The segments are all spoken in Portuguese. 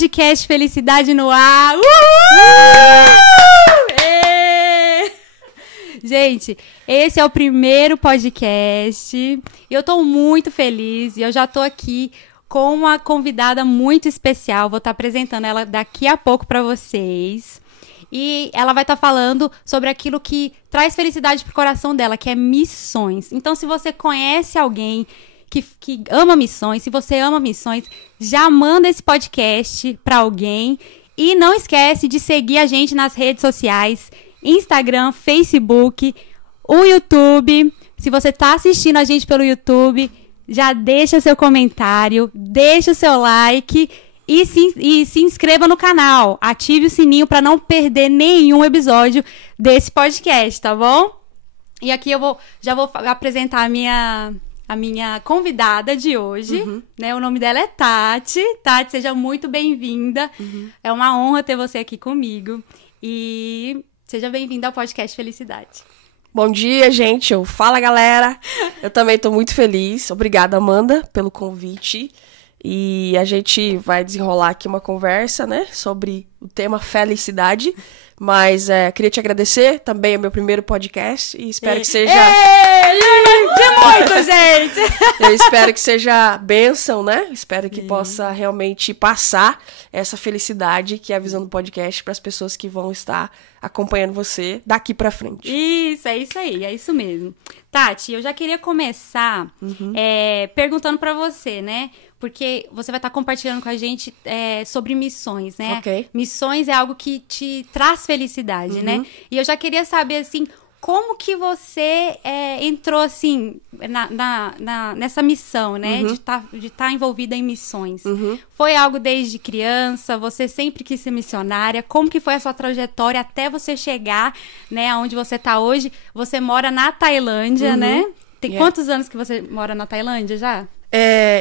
podcast Felicidade no Ar. Gente, esse é o primeiro podcast e eu tô muito feliz e eu já tô aqui com uma convidada muito especial. Vou estar apresentando ela daqui a pouco para vocês. E ela vai estar falando sobre aquilo que traz felicidade pro coração dela, que é missões. Então, se você conhece alguém que ama missões, se você ama missões, já manda esse podcast para alguém. E não esquece de seguir a gente nas redes sociais, Instagram, Facebook, o YouTube. Se você tá assistindo a gente pelo YouTube, já deixa seu comentário, deixa o seu like e se inscreva no canal. Ative o sininho para não perder nenhum episódio desse podcast, tá bom? E aqui já vou apresentar a minha convidada de hoje, né? O nome dela é Tati. Tati, seja muito bem-vinda. É uma honra ter você aqui comigo. E seja bem-vinda ao podcast Felicidade. Bom dia, gente. Fala, galera. Eu também tô muito feliz. Obrigada, Amanda, pelo convite. E a gente vai desenrolar aqui uma conversa, né, sobre o tema felicidade. Mas queria te agradecer. Também é meu primeiro podcast e espero que seja... De muito, gente! Eu espero que seja bênção, né? Espero que possa realmente passar essa felicidade que é a visão do podcast para as pessoas que vão estar acompanhando você daqui pra frente. Isso, é isso aí, é isso mesmo. Tati, eu já queria começar perguntando pra você, né? Porque você vai estar compartilhando com a gente sobre missões, né? Ok. Missões é algo que te traz felicidade, né? E eu já queria saber, assim, como que você entrou, assim, nessa missão, né? De estar envolvida em missões. Foi algo desde criança? Você sempre quis ser missionária? Como que foi a sua trajetória até você chegar, né? Onde você está hoje? Você mora na Tailândia, né? Tem quantos anos que você mora na Tailândia já?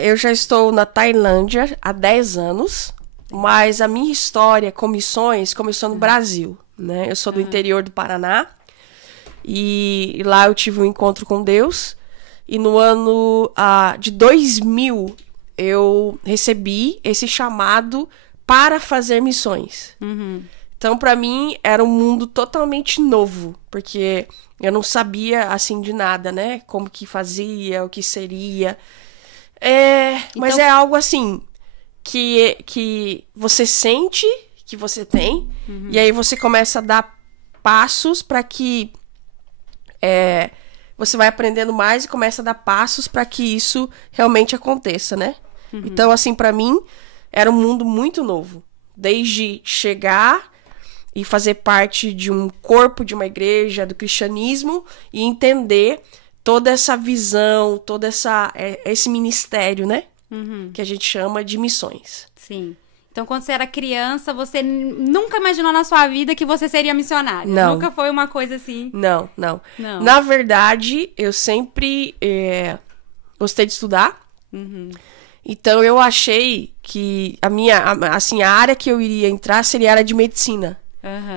Eu já estou na Tailândia há 10 anos, mas a minha história com missões começou no Brasil, né? Eu sou do interior do Paraná e lá eu tive um encontro com Deus e no ano de 2000 eu recebi esse chamado para fazer missões. Então, para mim, era um mundo totalmente novo, porque eu não sabia, assim, de nada, né? Como que fazia, o que seria... Mas é algo assim que você sente que você tem e aí você começa a dar passos para que você vai aprendendo mais e começa a dar passos para que isso realmente aconteça, né? Então, assim, para mim era um mundo muito novo, desde chegar e fazer parte de um corpo de uma igreja, do cristianismo e entender toda essa visão, todo esse ministério, né? Que a gente chama de missões. Sim. Então, quando você era criança, você nunca imaginou na sua vida que você seria missionária? Não. Nunca foi uma coisa assim? Não. Na verdade, eu sempre gostei de estudar. Então, eu achei que a área que eu iria entrar seria a área de medicina.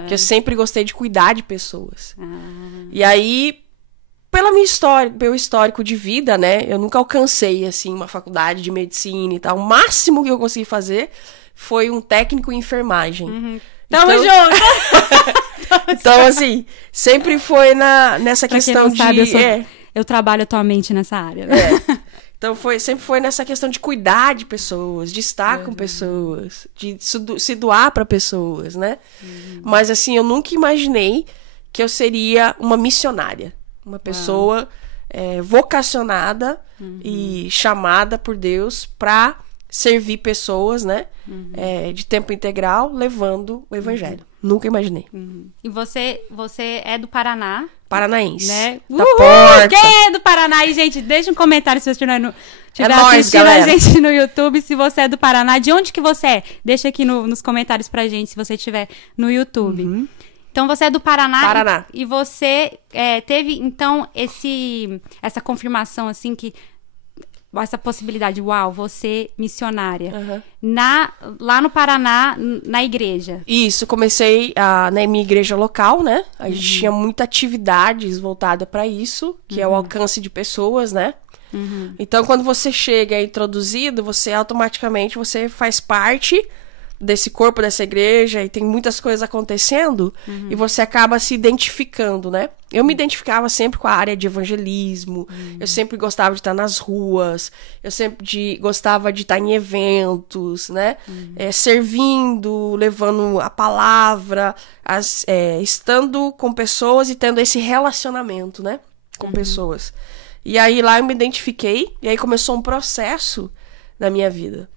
Que eu sempre gostei de cuidar de pessoas. E aí... Pela minha história, meu histórico de vida, né? Eu nunca alcancei, assim, uma faculdade de medicina e tal. O máximo que eu consegui fazer foi um técnico em enfermagem. Tamo junto! Então, assim, sempre foi nessa questão de... Sabe, eu trabalho atualmente nessa área. Né? Então, sempre foi nessa questão de cuidar de pessoas, de estar com pessoas, de se doar para pessoas, né? Mas, assim, eu nunca imaginei que eu seria uma missionária. Uma pessoa vocacionada e chamada por Deus para servir pessoas, né? De tempo integral, levando o evangelho. Nunca imaginei. E você é do Paraná? Paranaense. Né? Da porta. Quem é do Paraná? E, gente, deixa um comentário se você estiver assistindo galera. A gente no YouTube, se você é do Paraná. De onde que você é? Deixa aqui nos comentários pra gente, se você estiver no YouTube. Então, você é do Paraná. Paraná. E você teve, então, essa confirmação, assim, que... Essa possibilidade, você missionária. Lá no Paraná, na igreja. Isso, comecei na minha igreja local, né? A gente tinha muitas atividades voltadas para isso, que é o alcance de pessoas, né? Então, quando você chega e é introduzido, você automaticamente faz parte desse corpo dessa igreja e tem muitas coisas acontecendo e você acaba se identificando, né? Eu me identificava sempre com a área de evangelismo, eu sempre gostava de estar nas ruas, eu sempre gostava de estar em eventos, né? Servindo, levando a palavra, estando com pessoas e tendo esse relacionamento, né? Com pessoas. E aí lá eu me identifiquei e aí começou um processo na minha vida.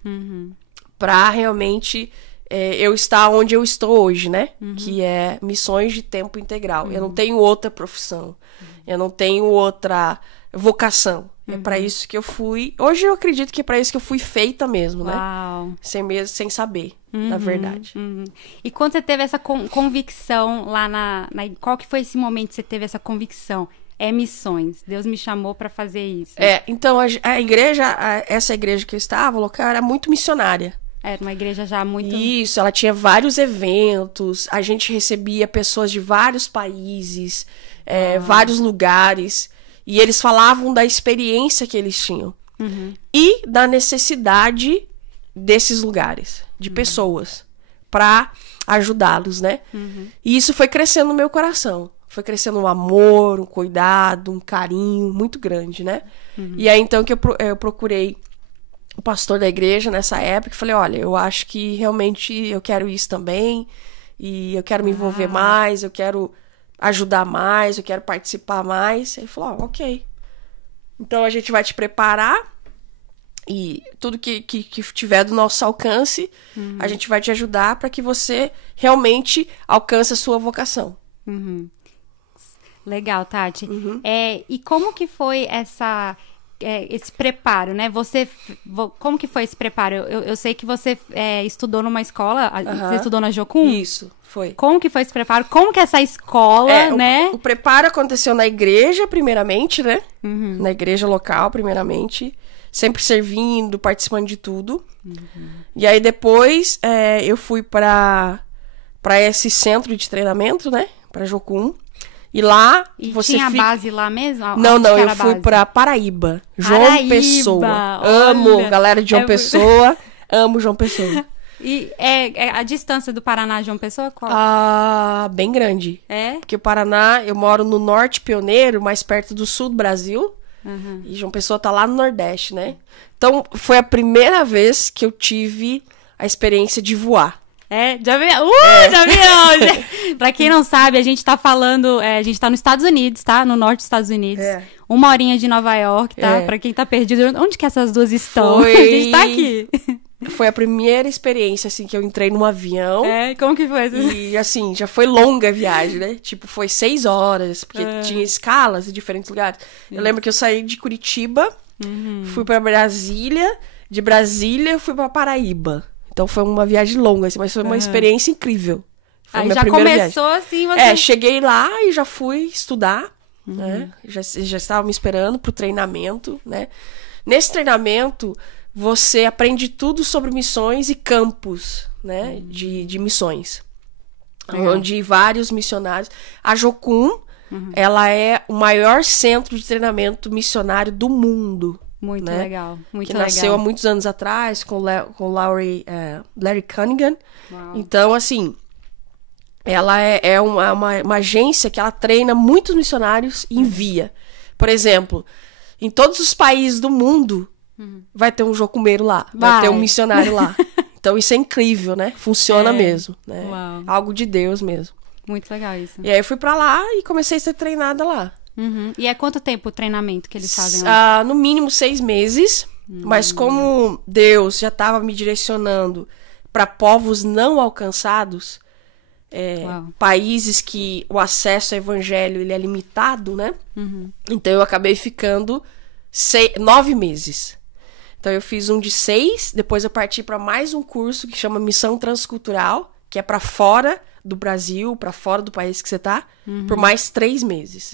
Pra realmente eu estar onde eu estou hoje, né? Que é missões de tempo integral. Eu não tenho outra profissão. Eu não tenho outra vocação. É pra isso que eu fui. Hoje eu acredito que é pra isso que eu fui feita mesmo, né? Uau. Sem saber, na verdade. E quando você teve essa convicção lá qual que foi esse momento que você teve essa convicção? É missões. Deus me chamou pra fazer isso. Então a igreja, essa igreja que eu estava, o local era muito missionária. Era uma igreja já muito... Isso, ela tinha vários eventos, a gente recebia pessoas de vários países, vários lugares, e eles falavam da experiência que eles tinham. E da necessidade desses lugares, de pessoas, para ajudá-los, né? E isso foi crescendo no meu coração. Foi crescendo um amor, um cuidado, um carinho muito grande, né? E aí, então, que eu procurei o pastor da igreja nessa época e falei, olha, eu acho que realmente eu quero isso também, e eu quero me envolver mais, eu quero ajudar mais, eu quero participar mais. Ele falou, ok. Então, a gente vai te preparar e tudo que tiver do nosso alcance, a gente vai te ajudar para que você realmente alcance a sua vocação. Legal, Tati. E como que foi esse preparo, né? Como que foi esse preparo? Eu sei que você estudou numa escola, você estudou na Jocum? Isso, foi. Como que foi esse preparo? Como que essa escola, né? O preparo aconteceu na igreja, primeiramente, né? Na igreja local, primeiramente. Sempre servindo, participando de tudo. E aí depois eu fui para esse centro de treinamento, né? Para Jocum. E lá você tinha a base lá mesmo? Não, eu fui pra Paraíba. João Pessoa. Amo galera de João Pessoa. Amo João Pessoa. E a distância do Paraná a João Pessoa qual? Bem grande. É? Porque o Paraná, eu moro no Norte Pioneiro, mais perto do sul do Brasil. E João Pessoa tá lá no Nordeste, né? Então, foi a primeira vez que eu tive a experiência de voar. De avião. De avião! Pra quem não sabe, a gente tá falando... a gente tá nos Estados Unidos, tá? No norte dos Estados Unidos. 1 horinha de Nova York, tá? Pra quem tá perdido, onde que essas duas estão? A gente tá aqui. Foi a primeira experiência, assim, que eu entrei num avião. Como que foi? E, assim, já foi longa a viagem, né? Tipo, foi 6 horas, porque tinha escalas em diferentes lugares. Eu lembro que eu saí de Curitiba, fui pra Brasília, de Brasília eu fui pra Paraíba. Então foi uma viagem longa, assim, mas foi uma experiência incrível. Foi aí já começou viagem. Assim, você... cheguei lá e já fui estudar, né? Já estava me esperando pro treinamento, né? Nesse treinamento, você aprende tudo sobre missões e campos, né? De missões. Onde vários missionários... A Jocum, ela é o maior centro de treinamento missionário do mundo. Muito né? legal, muito que legal. Nasceu há muitos anos atrás com Larry Cunningham. Uau. Então, assim, ela é uma agência que ela treina muitos missionários e envia. Por exemplo, em todos os países do mundo vai ter um jocumeiro lá, vai ter um missionário lá. Então, isso é incrível, né? Funciona mesmo, né? Uau. Algo de Deus mesmo. Muito legal isso. E aí eu fui pra lá e comecei a ser treinada lá. E é quanto tempo o treinamento que eles fazem lá? No mínimo 6 meses. Mas como Deus já estava me direcionando para povos não alcançados, países que o acesso ao evangelho ele é limitado, né? Então eu acabei ficando 9 meses. Então eu fiz um de 6, depois eu parti para mais um curso que chama Missão Transcultural, que é para fora do Brasil, para fora do país que você tá, por mais 3 meses.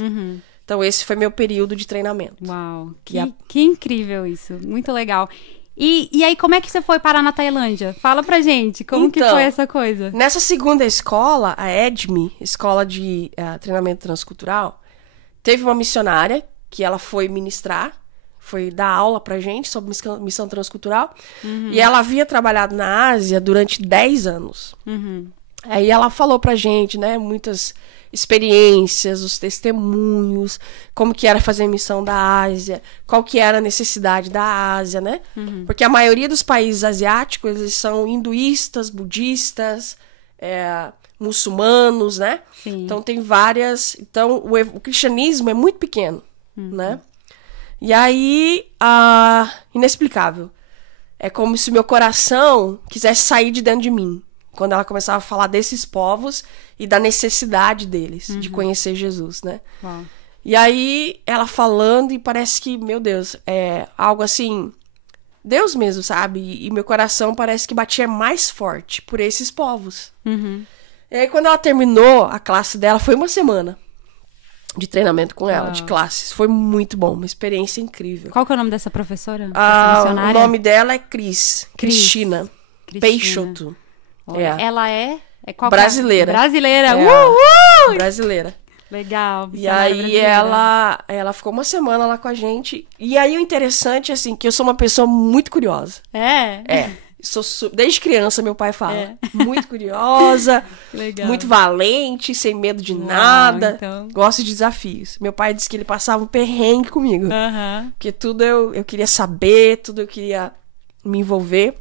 Então, esse foi meu período de treinamento. Uau, que incrível isso. Muito legal. E aí, como é que você foi parar na Tailândia? Fala pra gente, como que foi essa coisa? Nessa segunda escola, a EDMI, Escola de Treinamento Transcultural, teve uma missionária que ela foi ministrar. foi dar aula pra gente sobre missão transcultural. E ela havia trabalhado na Ásia durante 10 anos. Aí ela falou pra gente, né, muitas experiências, os testemunhos, como que era fazer missão da Ásia, qual que era a necessidade da Ásia, né? Porque a maioria dos países asiáticos, eles são hinduístas, budistas, muçulmanos, né? Sim. Então tem várias... Então o cristianismo é muito pequeno, né? E aí, inexplicável. É como se meu coração quisesse sair de dentro de mim. Quando ela começava a falar desses povos e da necessidade deles de conhecer Jesus, né? Uau. E aí, ela falando, e parece que, meu Deus, é algo assim... Deus mesmo, sabe? E meu coração parece que batia mais forte por esses povos. E aí, quando ela terminou a classe dela, foi uma semana de treinamento com ela, de classes. Foi muito bom, uma experiência incrível. Qual que é o nome dessa professora? Dessa O missionária? nome dela é Cristina Peixoto. Olha, ela é qual brasileira. Brasileira. Brasileira. Legal. E aí ela ficou uma semana lá com a gente. E aí o interessante, assim, que eu sou uma pessoa muito curiosa. Desde criança, meu pai fala. Muito curiosa, Legal. muito valente, sem medo de nada. Então... Gosto de desafios. Meu pai disse que ele passava um perrengue comigo. Porque tudo eu queria saber, tudo eu queria me envolver.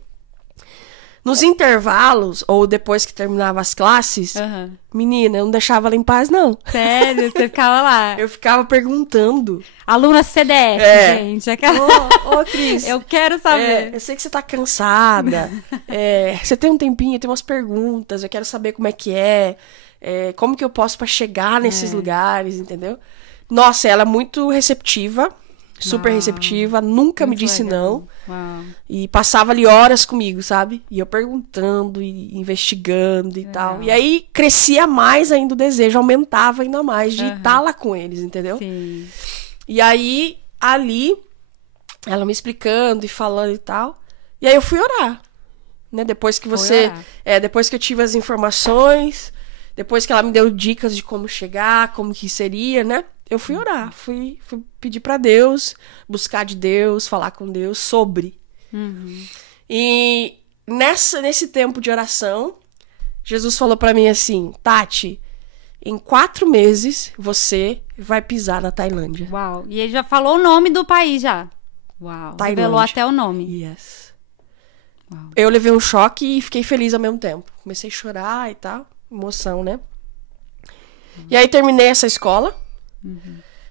Nos intervalos, ou depois que terminava as classes, menina, eu não deixava ela em paz, não. Sério? Você ficava lá? Eu ficava perguntando. Aluna CDF, gente. Ô, Cris. Eu quero saber. Eu sei que você tá cansada. Você tem um tempinho, tem umas perguntas. Eu quero saber como é que é. Como que eu posso pra chegar nesses lugares, entendeu? Nossa, ela é muito receptiva. Super receptiva, nunca me disse não. E passava ali horas comigo, sabe? E eu perguntando e investigando e tal. E aí crescia mais ainda o desejo, aumentava ainda mais de estar lá com eles, entendeu? Sim. E aí, ali, ela me explicando e falando e tal. E aí eu fui orar. Né? Depois que depois que eu tive as informações, depois que ela me deu dicas de como chegar, como que seria, né? Eu fui orar, fui pedir pra Deus, buscar de Deus, falar com Deus sobre. E nesse tempo de oração, Jesus falou pra mim assim, Tati, em 4 meses você vai pisar na Tailândia. Uau, e ele já falou o nome do país já. Uau, Tailândia. Revelou até o nome. Yes. Uau. Eu levei um choque e fiquei feliz ao mesmo tempo. Comecei a chorar e tal, emoção, né? E aí terminei essa escola.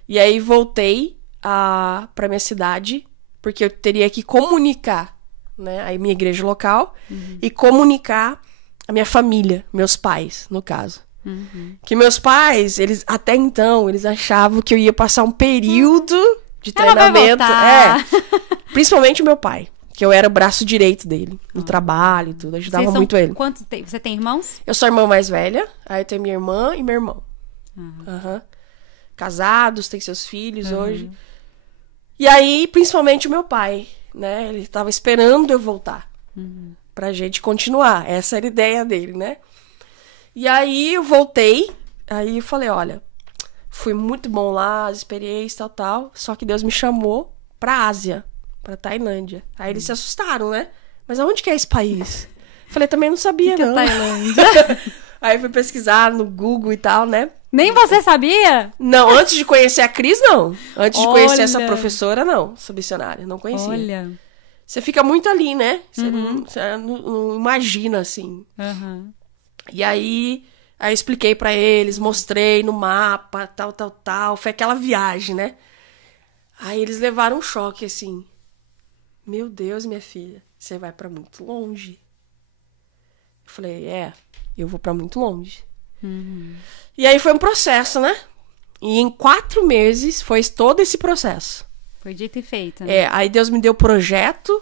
E aí voltei pra minha cidade, porque eu teria que comunicar, né, a minha igreja local e comunicar a minha família, meus pais, no caso. Que meus pais, eles até então, eles achavam que eu ia passar um período de treinamento. Principalmente o meu pai, que eu era o braço direito dele, no trabalho e tudo, ajudava muito ele. Você tem irmãos? Eu sou a irmã mais velha, aí eu tenho minha irmã e meu irmão. Casados, tem seus filhos hoje. E aí, principalmente o meu pai, né? Ele tava esperando eu voltar pra gente continuar. Essa era a ideia dele, né? E aí eu voltei, aí eu falei, olha, foi muito bom lá, as experiências, tal, só que Deus me chamou pra Ásia, pra Tailândia. Aí eles se assustaram, né? Mas aonde que é esse país? Eu falei, também não sabia, não. Que é Tailândia? Aí fui pesquisar no Google e tal, né? Nem você sabia? Não, antes de conhecer a Cris, não. Antes de conhecer essa professora, não. Essa missionária, não conhecia. Olha. Você fica muito ali, né? Você não imagina, assim. E aí eu expliquei pra eles, mostrei no mapa, tal. Foi aquela viagem, né? Aí eles levaram um choque, assim. Meu Deus, minha filha, você vai pra muito longe. Eu falei, eu vou pra muito longe. E aí foi um processo, né? E em 4 meses foi todo esse processo. Foi dito e feito, né? Aí Deus me deu o projeto,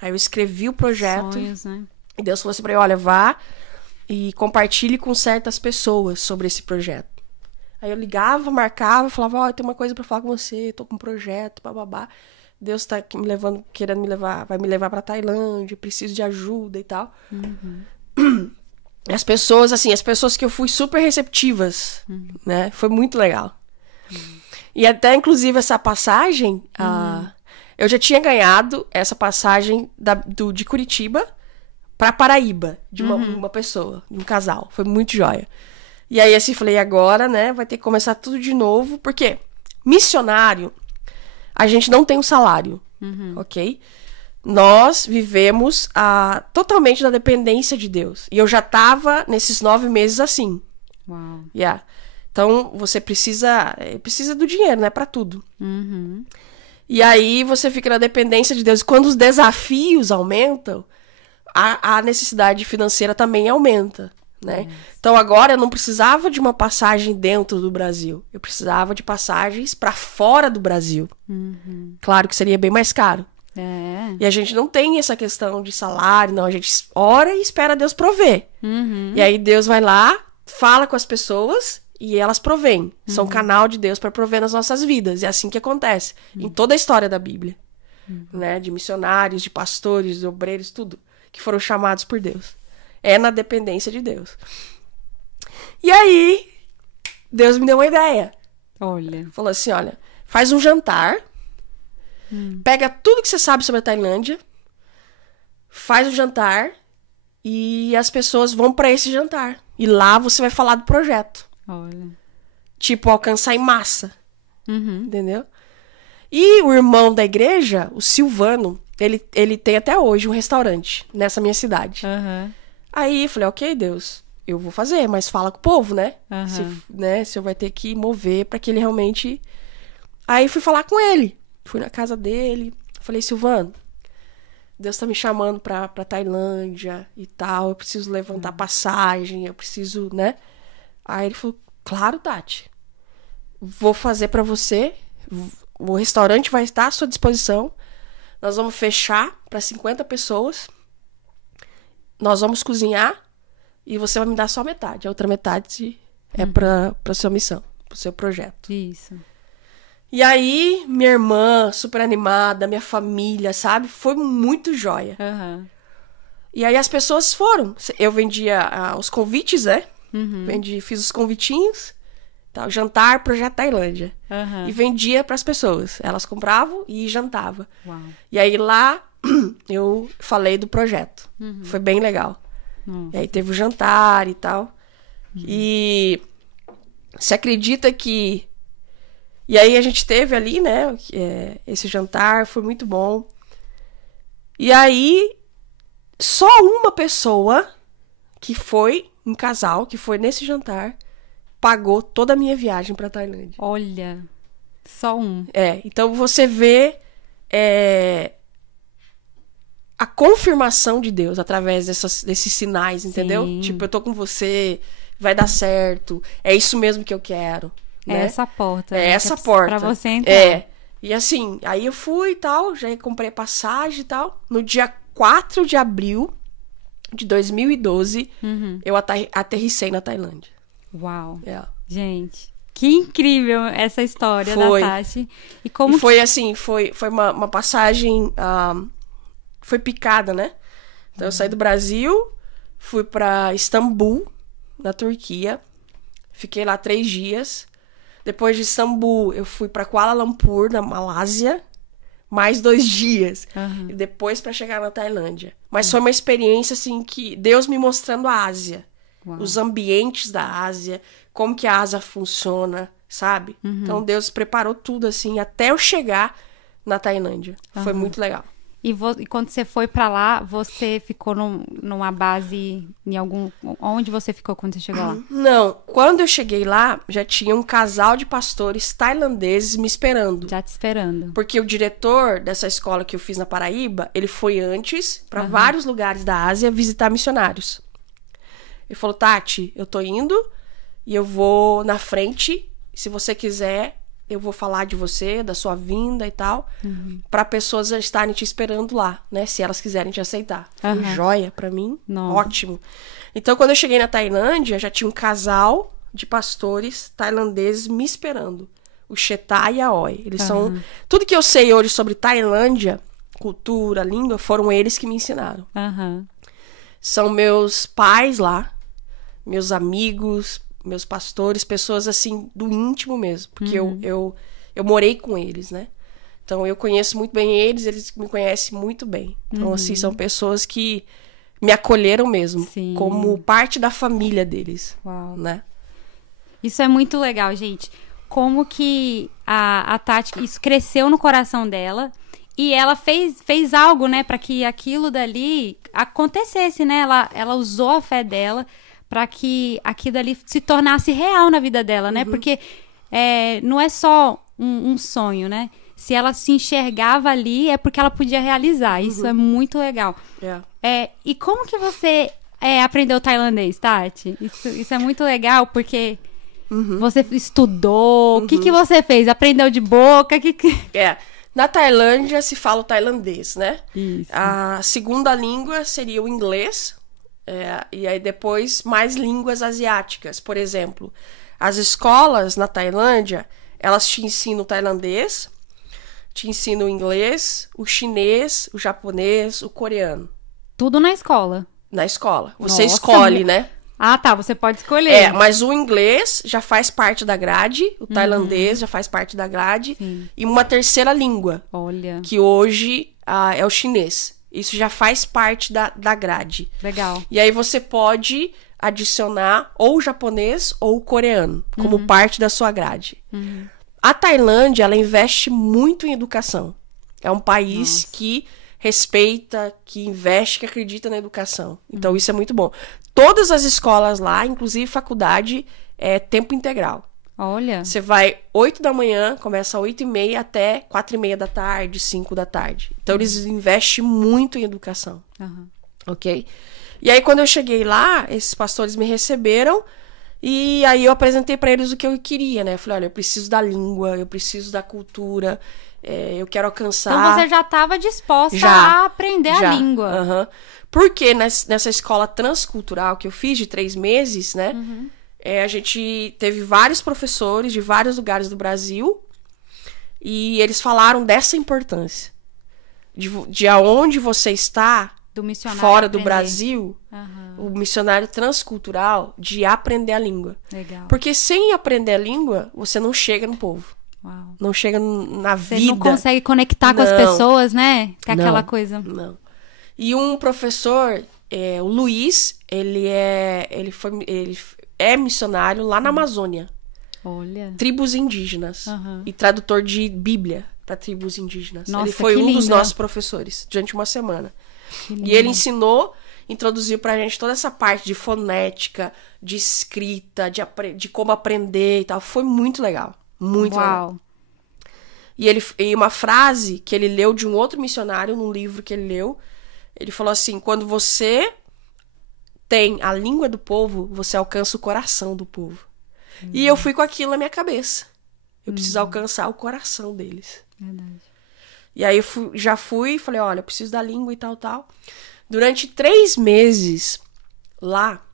aí eu escrevi o projeto. Sonhos, né? E Deus falou assim pra mim, olha, vá e compartilhe com certas pessoas sobre esse projeto. Aí eu ligava, marcava, falava, tem uma coisa pra falar com você, tô com um projeto, bababá. Deus tá aqui querendo me levar, vai me levar pra Tailândia, preciso de ajuda e tal. As pessoas que eu fui super receptivas, né? Foi muito legal. E até, inclusive, essa passagem, Eu já tinha ganhado essa passagem de Curitiba pra Paraíba, de uma pessoa, de um casal. Foi muito joia. E aí, assim, falei, agora, né, vai ter que começar tudo de novo, porque missionário, a gente não tem um salário, ok? Nós vivemos totalmente na dependência de Deus. E eu já tava nesses 9 meses assim. Uau. Yeah. Então, você precisa do dinheiro, né, pra tudo. E aí, você fica na dependência de Deus. E quando os desafios aumentam, a necessidade financeira também aumenta, né? Então, agora, eu não precisava de uma passagem dentro do Brasil. Eu precisava de passagens pra fora do Brasil. Claro que seria bem mais caro. E a gente não tem essa questão de salário, não. A gente ora e espera Deus prover. E aí, Deus vai lá, fala com as pessoas e elas provêm. São canal de Deus para prover nas nossas vidas. E é assim que acontece em toda a história da Bíblia. Né? De missionários, de pastores, de obreiros, tudo. Que foram chamados por Deus. É na dependência de Deus. E aí, Deus me deu uma ideia. Olha. Falou assim, olha, faz um jantar. Pega tudo que você sabe sobre a Tailândia. Faz um jantar. E as pessoas vão para esse jantar. E lá você vai falar do projeto. Olha. Tipo, alcançar em massa. Entendeu? E o irmão da igreja, o Silvano, ele tem até hoje um restaurante nessa minha cidade. Aí eu falei, ok, Deus, eu vou fazer, mas fala com o povo, né? Se eu vai ter que mover pra que ele realmente... Aí fui falar com ele. Fui na casa dele. Falei, Silvano, Deus tá me chamando pra Tailândia e tal. Eu preciso levantar passagem, eu preciso, né? Aí ele falou, claro, Tati. Vou fazer pra você. O restaurante vai estar à sua disposição. Nós vamos fechar pra 50 pessoas. Nós vamos cozinhar. E você vai me dar só metade. A outra metade é pra sua missão, pro seu projeto. Isso. E aí, minha irmã, super animada, minha família, sabe? Foi muito joia. E aí as pessoas foram. Eu vendia os convites, né? Fiz os convitinhos. Tal, jantar, projeto Tailândia. E vendia pras pessoas. Elas compravam e jantavam. Uau. E aí lá, eu falei do projeto. Foi bem legal. E aí teve o jantar e tal. E você acredita que... E aí a gente teve ali, né, esse jantar, foi muito bom. E aí, só uma pessoa que foi, um casal, que foi nesse jantar, pagou toda a minha viagem pra Tailândia. Olha, só um. Então você vê a confirmação de Deus através desses sinais, entendeu? Sim. Tipo, eu tô com você, vai dar certo, é isso mesmo que eu quero. É né? essa porta. É essa porta. Pra você entrar. E assim, aí eu fui e tal, já comprei passagem e tal. No dia 4 de abril de 2012, eu aterrissei na Tailândia. Uau. Gente, que incrível essa história da Tati. E foi assim, foi uma passagem... foi picada, né? Então eu saí do Brasil, fui pra Istambul, na Turquia. Fiquei lá 3 dias. Depois de Istambul, eu fui pra Kuala Lumpur, na Malásia. Mais 2 dias. E depois pra chegar na Tailândia. Mas foi uma experiência, assim, que Deus me mostrando a Ásia. Os ambientes da Ásia. Como que a Ásia funciona, sabe? Então Deus preparou tudo, assim, até eu chegar na Tailândia. Foi muito legal. E quando você foi pra lá, você ficou numa base em algum... Onde você ficou quando você chegou lá? Não. Quando eu cheguei lá, já tinha um casal de pastores tailandeses me esperando. Já te esperando. Porque o diretor dessa escola que eu fiz na Paraíba, ele foi antes pra vários lugares da Ásia visitar missionários. Ele falou, Tati, eu tô indo e eu vou na frente. Se você quiser... eu vou falar de você, da sua vinda e tal, para pessoas já estarem te esperando lá, né? Se elas quiserem te aceitar. Foi joia pra mim, ótimo. Então, quando eu cheguei na Tailândia, já tinha um casal de pastores tailandeses me esperando. O Chetá e a Oi. Eles são... Tudo que eu sei hoje sobre Tailândia, cultura, língua, foram eles que me ensinaram. São meus pais lá, meus amigos... meus pastores, pessoas assim, do íntimo mesmo. Porque eu morei com eles, né? Então, eu conheço muito bem eles me conhecem muito bem. Então, assim, são pessoas que me acolheram mesmo, Sim. como parte da família deles, Uau. né? Isso é muito legal, gente. Como que a Tati, isso cresceu no coração dela e ela fez algo, né, para que aquilo dali acontecesse, né? Ela usou a fé dela para que aquilo dali se tornasse real na vida dela, né? Porque não é só um sonho, né? Se ela se enxergava ali, é porque ela podia realizar. Isso é muito legal. E como que você aprendeu tailandês, Tati? Isso é muito legal, porque você estudou. O que você fez? Aprendeu de boca? Na Tailândia se fala o tailandês, né? Isso. A segunda língua seria o inglês. E aí depois mais línguas asiáticas. Por exemplo, as escolas na Tailândia, elas te ensinam o tailandês, te ensinam o inglês, o chinês, o japonês, o coreano. Tudo na escola? Na escola. Você Nossa, escolhe, né? Ah, tá. Você pode escolher. Mas o inglês já faz parte da grade, o tailandês já faz parte da grade, e uma terceira língua, Olha. que hoje é o chinês. Isso já faz parte da grade. Legal. E aí você pode adicionar ou o japonês ou o coreano, como parte da sua grade. A Tailândia, ela investe muito em educação. É um país que respeita, que investe, que acredita na educação. Então, isso é muito bom. Todas as escolas lá, inclusive faculdade, é tempo integral. Olha. Você vai 8 da manhã, começa às 8h30 até 4h30 da tarde, 5 da tarde. Então, eles investem muito em educação. Ok? E aí, quando eu cheguei lá, esses pastores me receberam e aí eu apresentei para eles o que eu queria, né? Eu falei, olha, eu preciso da língua, eu preciso da cultura, eu quero alcançar... Então, você já estava disposta a aprender a língua. Porque nessa escola transcultural que eu fiz de 3 meses, né? A gente teve vários professores de vários lugares do Brasil e eles falaram dessa importância. De aonde você está, do missionário fora do aprender. Brasil, o missionário transcultural, de aprender a língua. Legal. Porque sem aprender a língua, você não chega no povo. Uau. Não chega na vida. Você não consegue conectar com as pessoas, né? Que é aquela coisa. Não. E um professor, o Luiz, ele é missionário lá na Amazônia. Olha. Tribos indígenas. E tradutor de Bíblia para tribos indígenas. Nossa, ele foi que dos lindo. nossos professores durante uma semana. E ele introduziu pra gente toda essa parte de fonética, de escrita, de como aprender e tal. Foi muito legal. Muito legal. E uma frase que ele leu de um outro missionário, num livro que ele leu, ele falou assim, quando você tem a língua do povo, você alcança o coração do povo. E eu fui com aquilo na minha cabeça. Eu preciso alcançar o coração deles. Verdade. E aí eu já fui, falei, olha, eu preciso da língua e tal. Durante 3 meses lá,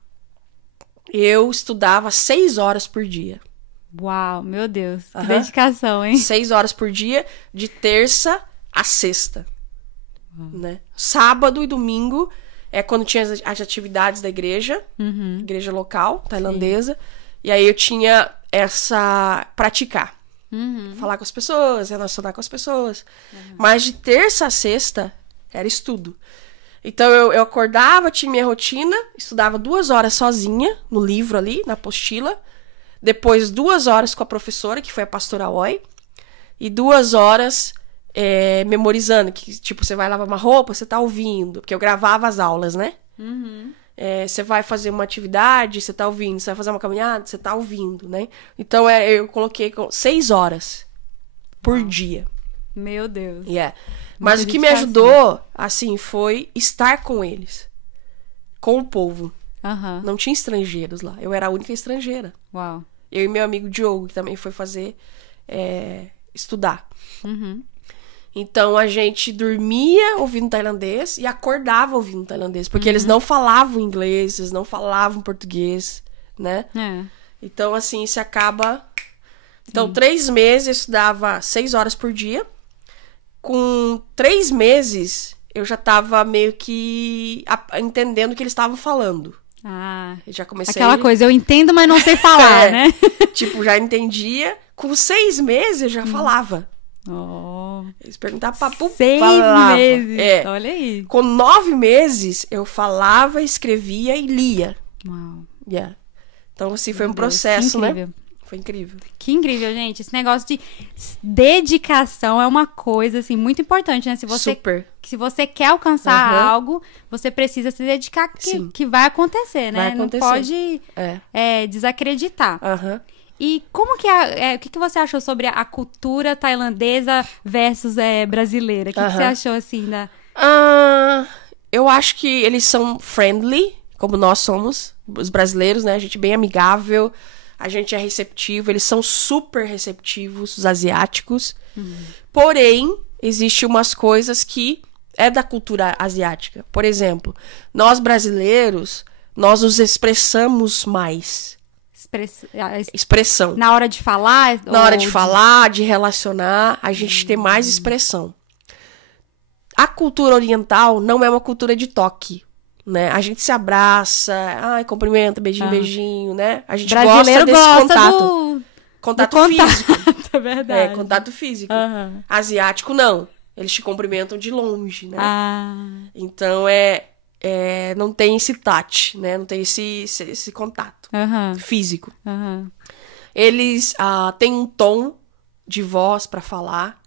eu estudava 6 horas por dia. Uau, meu Deus, que dedicação, hein? 6 horas por dia, de terça a sexta. Né? Sábado e domingo é quando tinha as atividades da igreja, igreja local, tailandesa. Sim. E aí eu tinha praticar. Falar com as pessoas, relacionar com as pessoas. Mas de terça a sexta era estudo. Então eu acordava, tinha minha rotina, estudava 2 horas sozinha no livro ali, na apostila. Depois 2 horas com a professora, que foi a pastora Oi. E 2 horas memorizando, que tipo, você vai lavar uma roupa, você tá ouvindo. Porque eu gravava as aulas, né? Você vai fazer uma atividade, você tá ouvindo. Você vai fazer uma caminhada, você tá ouvindo, né? Então eu coloquei 6 horas por dia. Meu Deus. Mas o que me ajudou, assim, foi estar com eles. Com o povo. Não tinha estrangeiros lá. Eu era a única estrangeira. Uau. Eu e meu amigo Diogo, que também foi fazer... estudar. Então, a gente dormia ouvindo tailandês e acordava ouvindo tailandês. Porque eles não falavam inglês, eles não falavam português, né? Então, assim, isso acaba... Então, 3 meses eu estudava 6 horas por dia. Com 3 meses, eu já tava meio que entendendo o que eles estavam falando. Eu já comecei... Aquela coisa, eu entendo, mas não sei falar, né? Tipo, já entendia. Com 6 meses, eu já falava. Eles perguntavam papo, 6 falava. meses. É. Olha aí. Com 9 meses, eu falava, escrevia e lia. Uau. Yeah. Então, assim, foi Meu um Deus, processo, que né? incrível. Foi incrível. Que incrível, gente. Esse negócio de dedicação é uma coisa, assim, muito importante, né? Super. Se você quer alcançar Uhum. algo, você precisa se dedicar Sim. que vai acontecer, né? Vai acontecer. Não pode desacreditar. Aham. E como que o que você achou sobre a cultura tailandesa versus brasileira? O que você Aham. achou, assim, da... Eu acho que eles são friendly, como nós somos, os brasileiros, né? A gente é bem amigável, a gente é receptivo, eles são super receptivos, os asiáticos. Porém, existem umas coisas que é da cultura asiática. Por exemplo, nós brasileiros, nós nos expressamos mais. Expressão. Na hora de falar? Na hora de falar, de relacionar, a gente tem mais expressão. A cultura oriental não é uma cultura de toque, né? A gente se abraça, cumprimenta, beijinho, beijinho, né? A gente brasileiro gosta desse gosta contato. Contato do físico. É verdade. Contato físico. Uhum. Asiático, não. Eles te cumprimentam de longe, né? Então, não tem esse touch, né? Não tem esse contato físico. Eles têm um tom de voz pra falar.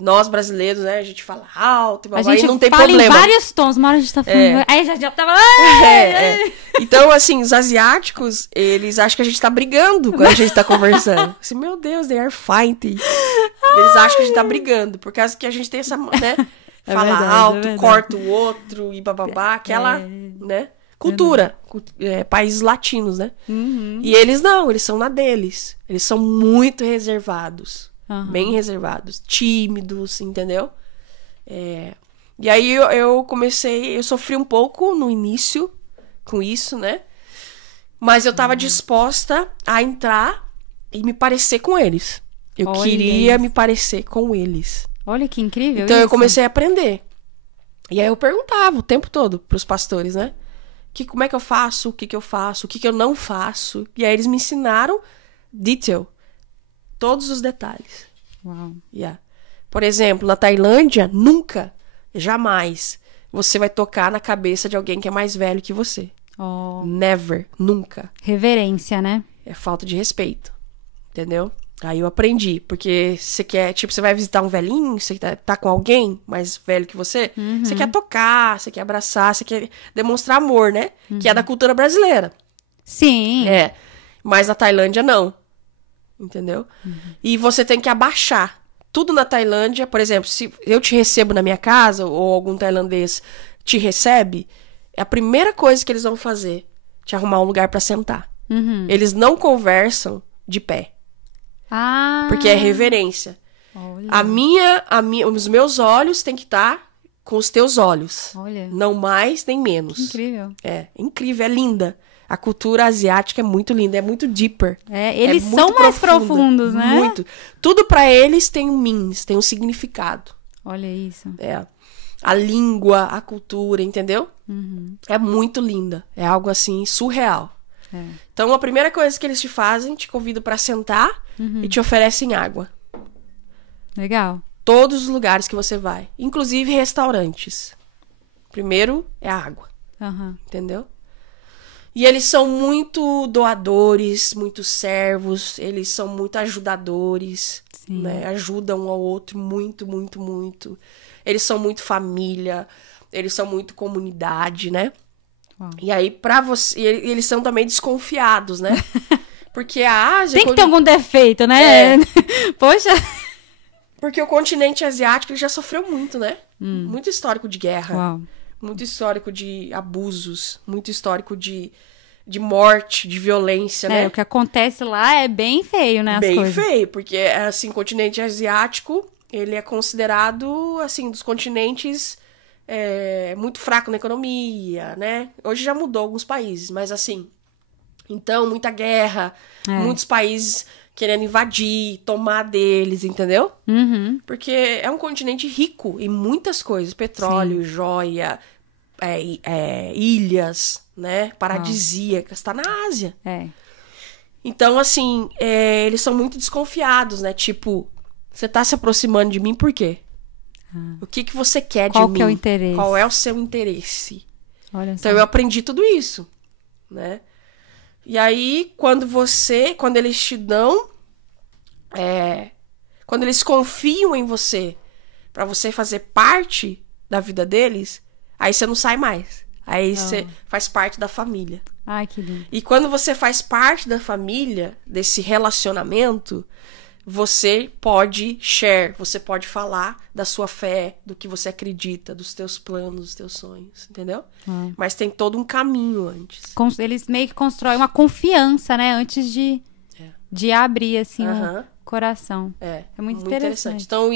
Nós, brasileiros, né? A gente fala alto, a gente não tem fala problema. em vários tons. Uma hora a gente tá falando... Aí já tava... Então, assim, os asiáticos, eles acham que a gente tá brigando quando a gente tá conversando. Assim, meu Deus, they are fighting. Eles acham que a gente tá brigando, por causa que a gente tem essa, né? Falar alto, corta o outro e bababá, aquela, né? Cultura. Países latinos, né? E eles não, eles são na deles. Eles são muito reservados. Bem reservados. Tímidos, entendeu? E aí eu sofri um pouco no início com isso, né? Mas eu tava disposta a entrar e me parecer com eles. Eu queria me parecer com eles. Olha que incrível. Então isso. eu comecei a aprender. E aí eu perguntava o tempo todo pros pastores, né? Como é que eu faço? O que eu faço? O que eu não faço? E aí eles me ensinaram detail. Todos os detalhes. Uau. Por exemplo, na Tailândia, nunca, jamais, você vai tocar na cabeça de alguém que é mais velho que você. Never, nunca. Reverência, né? É falta de respeito. Entendeu? Aí eu aprendi, porque você quer, você vai visitar um velhinho, você tá com alguém mais velho que você, você quer tocar, você quer abraçar, você quer demonstrar amor, né? Que é da cultura brasileira. Sim. Mas na Tailândia, não. Entendeu? E você tem que abaixar. Tudo na Tailândia, por exemplo, se eu te recebo na minha casa, ou algum tailandês te recebe, a primeira coisa que eles vão fazer, te arrumar um lugar pra sentar. Eles não conversam de pé. Porque é reverência. Olha. Os meus olhos têm que estar com os teus olhos. Olha. Não mais, nem menos. Incrível. É incrível, é linda. A cultura asiática é muito linda, é muito deeper. Eles muito são mais profunda, profundos, né? Muito. Tudo pra eles tem um means, tem um significado. Olha isso. A língua, a cultura, entendeu? É muito linda. É algo assim, surreal. Então, a primeira coisa que eles te fazem, te convidam pra sentar e te oferecem água. Legal. Todos os lugares que você vai. Inclusive restaurantes. Primeiro é a água. Entendeu? E eles são muito doadores, muito servos, eles são muito ajudadores, né? Ajudam um ao outro muito, muito, muito. Eles são muito família, eles são muito comunidade, né? Uau. E aí, pra você... eles são também desconfiados, né? Porque a Ásia... Tem que ter algum defeito, né? Poxa... Porque o continente asiático ele já sofreu muito, né? Muito histórico de guerra. Uau. Muito histórico de abusos. Muito histórico de morte, de violência, né? O que acontece lá é bem feio, né? Bem feio, porque, assim, o continente asiático, ele é considerado, assim, dos continentes muito fraco na economia, né? Hoje já mudou alguns países, mas, assim... Então, muita guerra, muitos países querendo invadir, tomar deles, entendeu? Porque é um continente rico em muitas coisas. Petróleo, joia, ilhas, né? Paradisíacas. Tá na Ásia. Então, assim, eles são muito desconfiados, né? Tipo, Você tá se aproximando de mim por quê? O que você quer de mim? Qual que é o interesse? Qual é o seu interesse? Olha Então só. eu aprendi tudo isso, né? E aí, quando eles te dão, quando eles confiam em você pra você fazer parte da vida deles, aí você não sai mais. Aí você faz parte da família. Ai, que lindo. E quando você faz parte da família, desse relacionamento, você pode você pode falar da sua fé, do que você acredita, dos teus planos, dos teus sonhos, entendeu? Mas tem todo um caminho antes. Eles meio que constroem uma confiança, né? Antes de abrir, assim, o coração. É muito interessante. Então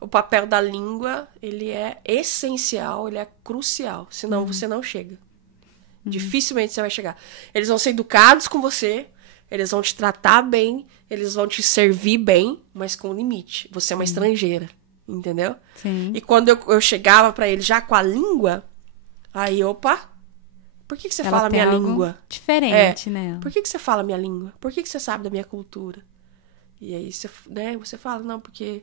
o papel da língua, ele é essencial, ele é crucial. Senão você não chega. Dificilmente você vai chegar. Eles vão ser educados com você, eles vão te tratar bem, eles vão te servir bem, mas com limite. Você é uma estrangeira, entendeu? Sim. E quando eu chegava pra eles já com a língua, aí, opa, por que você fala minha língua? Diferente, né? Por que você fala minha língua? Por que você sabe da minha cultura? E aí você fala, não, porque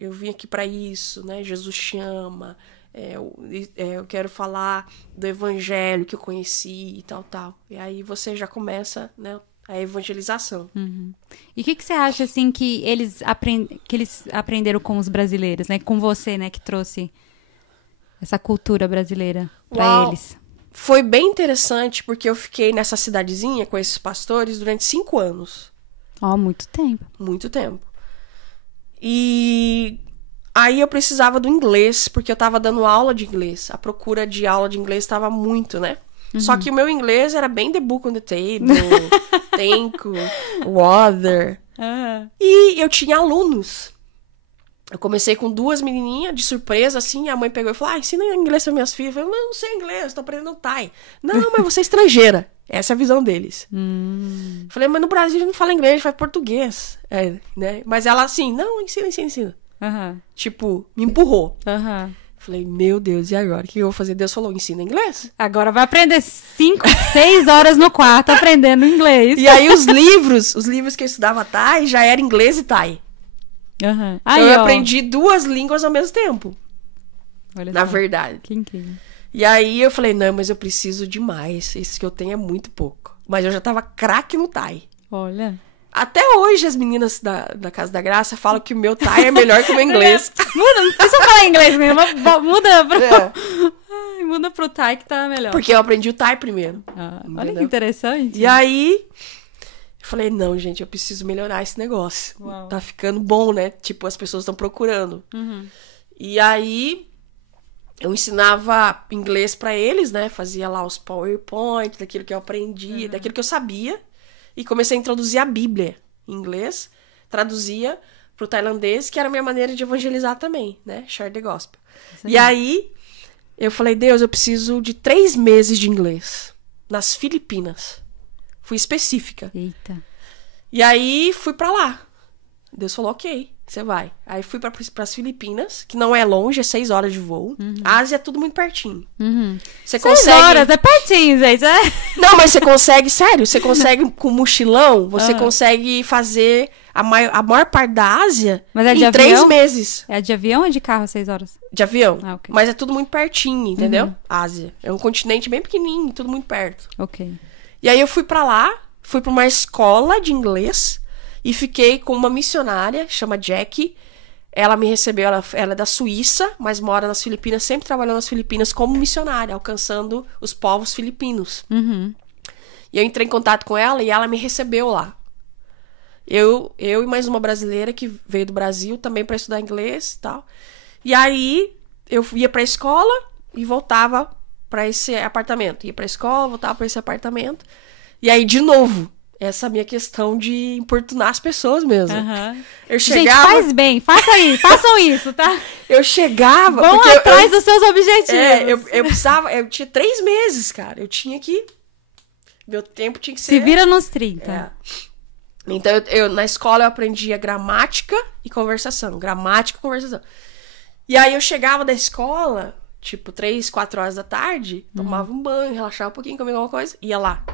eu vim aqui pra isso, né? Jesus chama, eu quero falar do evangelho que eu conheci e tal. E aí você já começa, né, a evangelização. E o que você acha, assim, que eles aprenderam com os brasileiros, né? Com você, né? Que trouxe essa cultura brasileira pra eles. Foi bem interessante, porque eu fiquei nessa cidadezinha com esses pastores durante 5 anos. Muito tempo. Muito tempo. E aí eu precisava do inglês, porque eu tava dando aula de inglês. A procura de aula de inglês tava muito, né? Só que o meu inglês era bem the book on the table, thank you, water. E eu tinha alunos. Eu comecei com 2 menininhas, de surpresa, assim, a mãe pegou e falou, ensina inglês para minhas filhas. Eu falei, não sei inglês, tô aprendendo Thai. Não, mas você é estrangeira. Essa é a visão deles. Falei, mas no Brasil a gente não fala inglês, a gente fala português. Né? Mas ela assim, não, ensina. Tipo, me empurrou. Falei, meu Deus, e agora? O que eu vou fazer? Deus falou, ensina inglês. Agora vai aprender 5, 6 horas no quarto aprendendo inglês. E aí os livros que eu estudava Thai, já era inglês e Thai. Então eu aprendi 2 línguas ao mesmo tempo. Olha na só. verdade. Que incrível. E aí eu falei, não, mas eu preciso de mais. Isso que eu tenho é muito pouco. Mas eu já tava craque no Thai. Olha. Até hoje as meninas da Casa da Graça falam que o meu Thai é melhor que o meu inglês. Muda, não precisa falar inglês mesmo. Muda pro Thai que tá melhor. Porque eu aprendi o Thai primeiro. Olha que interessante. E aí, eu falei, não, gente, eu preciso melhorar esse negócio. Uau. Tá ficando bom, né? Tipo, as pessoas estão procurando. E aí, eu ensinava inglês pra eles, né? Fazia lá os PowerPoint, daquilo que eu aprendi, daquilo que eu sabia. E comecei a introduzir a Bíblia em inglês. Traduzia pro tailandês, que era a minha maneira de evangelizar também, né? Share the gospel. E aí, eu falei, Deus, eu preciso de 3 meses de inglês. Nas Filipinas. Fui específica. Eita. E aí, fui pra lá. Deus falou, ok, você vai. Aí fui pras Filipinas, que não é longe, é 6 horas de voo. A Ásia é tudo muito pertinho. Você 6 consegue... horas, é pertinho, gente. Não, mas você consegue, sério, você consegue com mochilão, você consegue fazer a maior parte da Ásia em 3 meses. É de avião ou de carro 6 horas? De avião. Ok. Mas é tudo muito pertinho, entendeu? Ásia. É um continente bem pequenininho, tudo muito perto. Ok. E aí eu fui pra lá, fui pra uma escola de inglês e fiquei com uma missionária, chama Jackie. Ela me recebeu, ela é da Suíça, mas mora nas Filipinas, sempre trabalhou nas Filipinas como missionária, alcançando os povos filipinos. E eu entrei em contato com ela e ela me recebeu lá. Eu e mais uma brasileira que veio do Brasil também para estudar inglês e tal. E aí eu ia pra escola e voltava pra esse apartamento. Ia pra escola, voltava pra esse apartamento. E aí, de novo, essa minha questão de importunar as pessoas mesmo. Eu chegava... Gente, faz bem, façam isso, tá? Eu chegava... Vão atrás dos seus objetivos. Eu precisava... Eu tinha 3 meses, cara. Eu tinha que... Meu tempo tinha que ser... Se vira nos 30. Então, na escola eu aprendia gramática e conversação. Gramática e conversação. E aí eu chegava da escola, tipo, 3, 4 horas da tarde, tomava um banho, relaxava um pouquinho, comia alguma coisa, ia lá.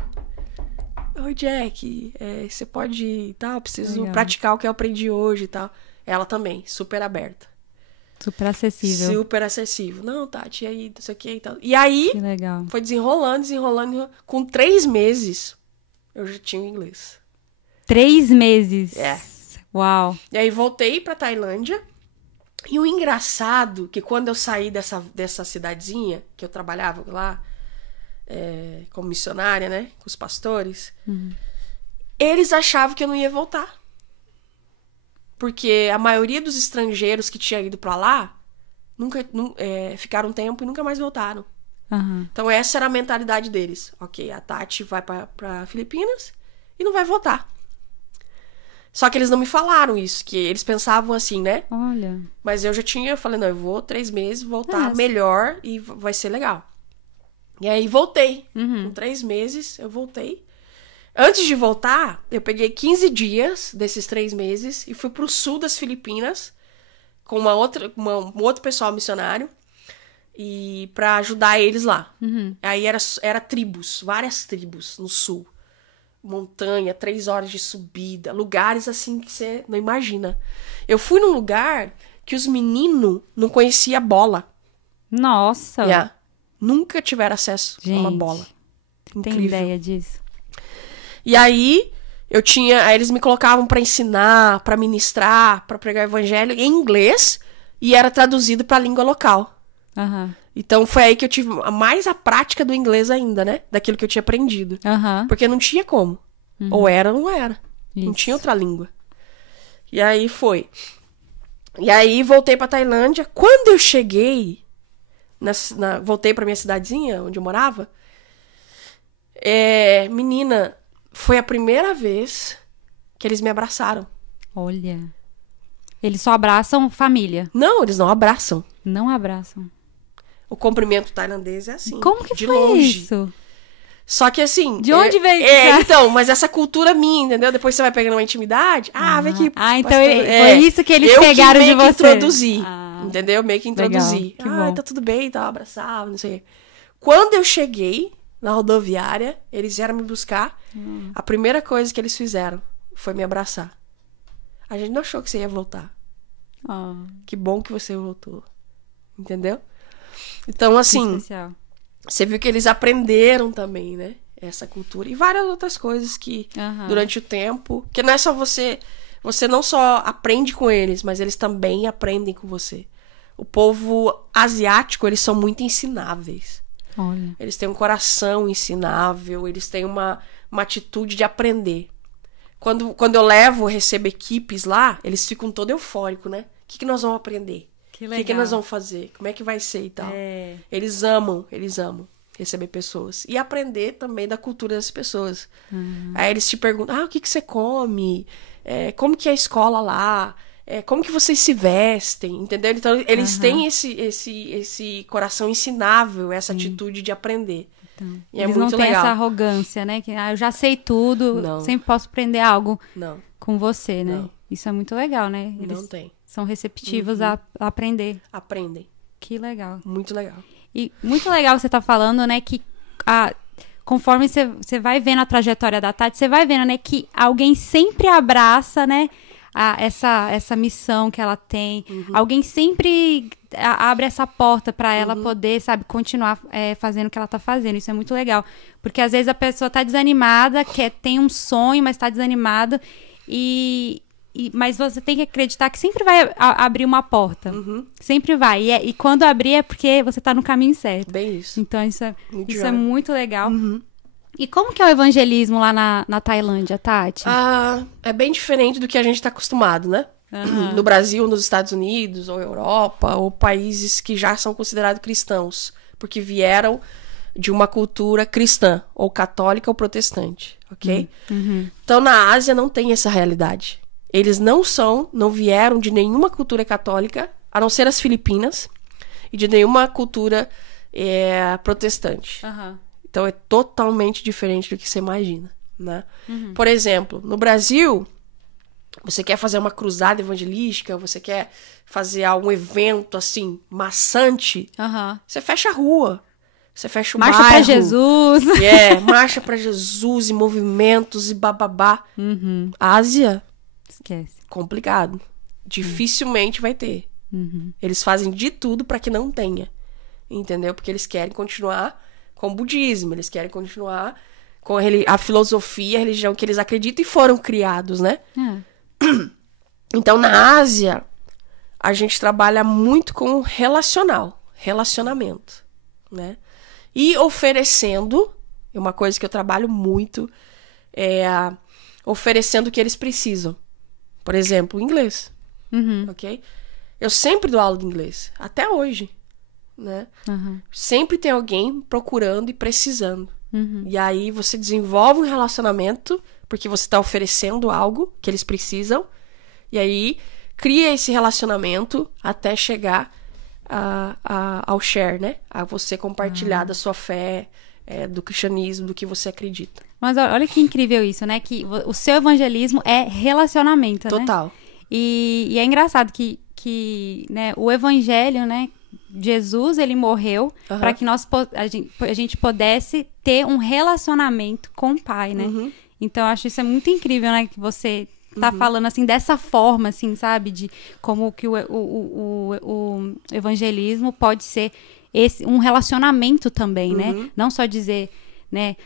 Oi, Jack, você pode ir e tal? Preciso praticar o que eu aprendi hoje e tal. Ela também, super aberta. Super acessível. Super acessível. Não, Tati, e aí, não sei o que e tal. E aí, Que legal. foi desenrolando. Com 3 meses, eu já tinha inglês. 3 meses. É. Uau. E aí, voltei pra Tailândia. E o engraçado, que quando eu saí dessa cidadezinha, que eu trabalhava lá, como missionária, né? Com os pastores. Eles achavam que eu não ia voltar. Porque a maioria dos estrangeiros que tinha ido pra lá ficaram um tempo e nunca mais voltaram. Uhum. Então essa era a mentalidade deles. Ok, a Tati vai pra Filipinas e não vai voltar. Só que eles não me falaram isso, que eles pensavam assim, né? Olha. Mas eu falei, não, eu vou 3 meses, voltar melhor e vai ser legal. E aí voltei. Com 3 meses, eu voltei. Antes de voltar, eu peguei 15 dias desses 3 meses e fui pro sul das Filipinas com um outro pessoal missionário e pra ajudar eles lá. Aí era tribos, várias tribos no sul. Montanha, 3 horas de subida, lugares assim que você não imagina. Eu fui num lugar que os meninos não conheciam bola. Nossa. Yeah. Nunca tiveram acesso a uma bola. Tem Incrível. ideia disso? E aí, aí eles me colocavam pra ensinar, pra ministrar, pra pregar o evangelho em inglês e era traduzido pra língua local. Aham. Então foi aí que eu tive mais a prática do inglês ainda, né? Daquilo que eu tinha aprendido. Porque não tinha como. Ou era ou não era. Não tinha outra língua. E aí foi. E aí voltei pra Tailândia. Quando eu cheguei, voltei pra minha cidadezinha, onde eu morava, menina, foi a primeira vez que eles me abraçaram. Olha. Eles só abraçam família. Não, eles não abraçam. Não abraçam. O cumprimento tailandês é assim. Como que de foi longe. isso? Só que assim... De onde veio isso? Então, mas essa cultura minha, entendeu? Depois você vai pegando uma intimidade. Vem aqui. Então foi isso que eles pegaram de você. Eu que introduzi, entendeu? Meio que introduzi. Legal, tá tudo bem, tá, abraçava, não sei. Quando eu cheguei na rodoviária, eles vieram me buscar. A primeira coisa que eles fizeram foi me abraçar. A gente não achou que você ia voltar. Que bom que você voltou. Entendeu? Então, assim, você viu que eles aprenderam também, né? Essa cultura. E várias outras coisas que, durante o tempo... Porque não é só você... Você não só aprende com eles, mas eles também aprendem com você. O povo asiático, eles são muito ensináveis. Olha. Eles têm um coração ensinável, eles têm uma atitude de aprender. Quando eu recebo equipes lá, eles ficam todo eufóricos, né? O que nós vamos aprender? Que legal. O que nós vamos fazer? Como é que vai ser e tal? Eles amam receber pessoas. E aprender também da cultura das pessoas. Aí eles te perguntam, o que você come? Como que é a escola lá? Como que vocês se vestem? Entendeu? Então, eles têm esse coração ensinável, essa atitude de aprender. Então, e eles é muito não têm legal. essa arrogância, né? Que eu já sei tudo, sempre posso aprender algo com você, né? Não. Isso é muito legal, né? Eles Não tem. são receptivos a aprender. Aprendem. Que legal. Muito legal. E muito legal você tá falando, né? Que conforme você vai vendo a trajetória da Tati, você vai vendo, né? Que alguém sempre abraça, né? Essa missão que ela tem. Alguém sempre abre essa porta para ela poder, sabe, continuar fazendo o que ela tá fazendo. Isso é muito legal. Porque às vezes a pessoa tá desanimada, tem um sonho, mas tá desanimada. Mas você tem que acreditar que sempre vai abrir uma porta. Sempre vai. E quando abrir é porque você tá no caminho certo. Bem isso. Então isso é muito legal. E como que é o evangelismo lá na Tailândia, Tati? É bem diferente do que a gente tá acostumado, né? No Brasil, nos Estados Unidos, ou Europa, ou países que já são considerados cristãos. Porque vieram de uma cultura cristã, ou católica ou protestante, ok? Então, na Ásia não tem essa realidade. Eles não vieram de nenhuma cultura católica, a não ser as Filipinas, e de nenhuma cultura protestante. Então, é totalmente diferente do que você imagina, né? Por exemplo, no Brasil, você quer fazer uma cruzada evangelística, você quer fazer algum evento, assim, maçante, você fecha a rua, você fecha o marcha bairro. Pra Jesus. Marcha pra Jesus, e movimentos, e bababá. Ásia... Esquece. Complicado. Dificilmente vai ter. Eles fazem de tudo para que não tenha. Entendeu? Porque eles querem continuar com o budismo, eles querem continuar com a filosofia, a religião que eles acreditam e foram criados, né? Então, na Ásia, a gente trabalha muito com relacionamento, né? E oferecendo, uma coisa que eu trabalho muito, oferecendo o que eles precisam. Por exemplo, inglês, ok? Eu sempre dou aula de inglês, até hoje, né? Sempre tem alguém procurando e precisando. E aí você desenvolve um relacionamento, porque você está oferecendo algo que eles precisam, e aí cria esse relacionamento até chegar ao share, né? A você compartilhar da sua fé, do cristianismo, do que você acredita. Mas olha que incrível isso, né? Que o seu evangelismo é relacionamento, Total. né? E é engraçado que né, o evangelho, né? Jesus, ele morreu para que a gente pudesse ter um relacionamento com o Pai, né? Então, eu acho isso muito incrível, né? Que você tá falando, assim, dessa forma, assim, sabe? De como que o evangelismo pode ser um relacionamento também, né? Não só dizer, né?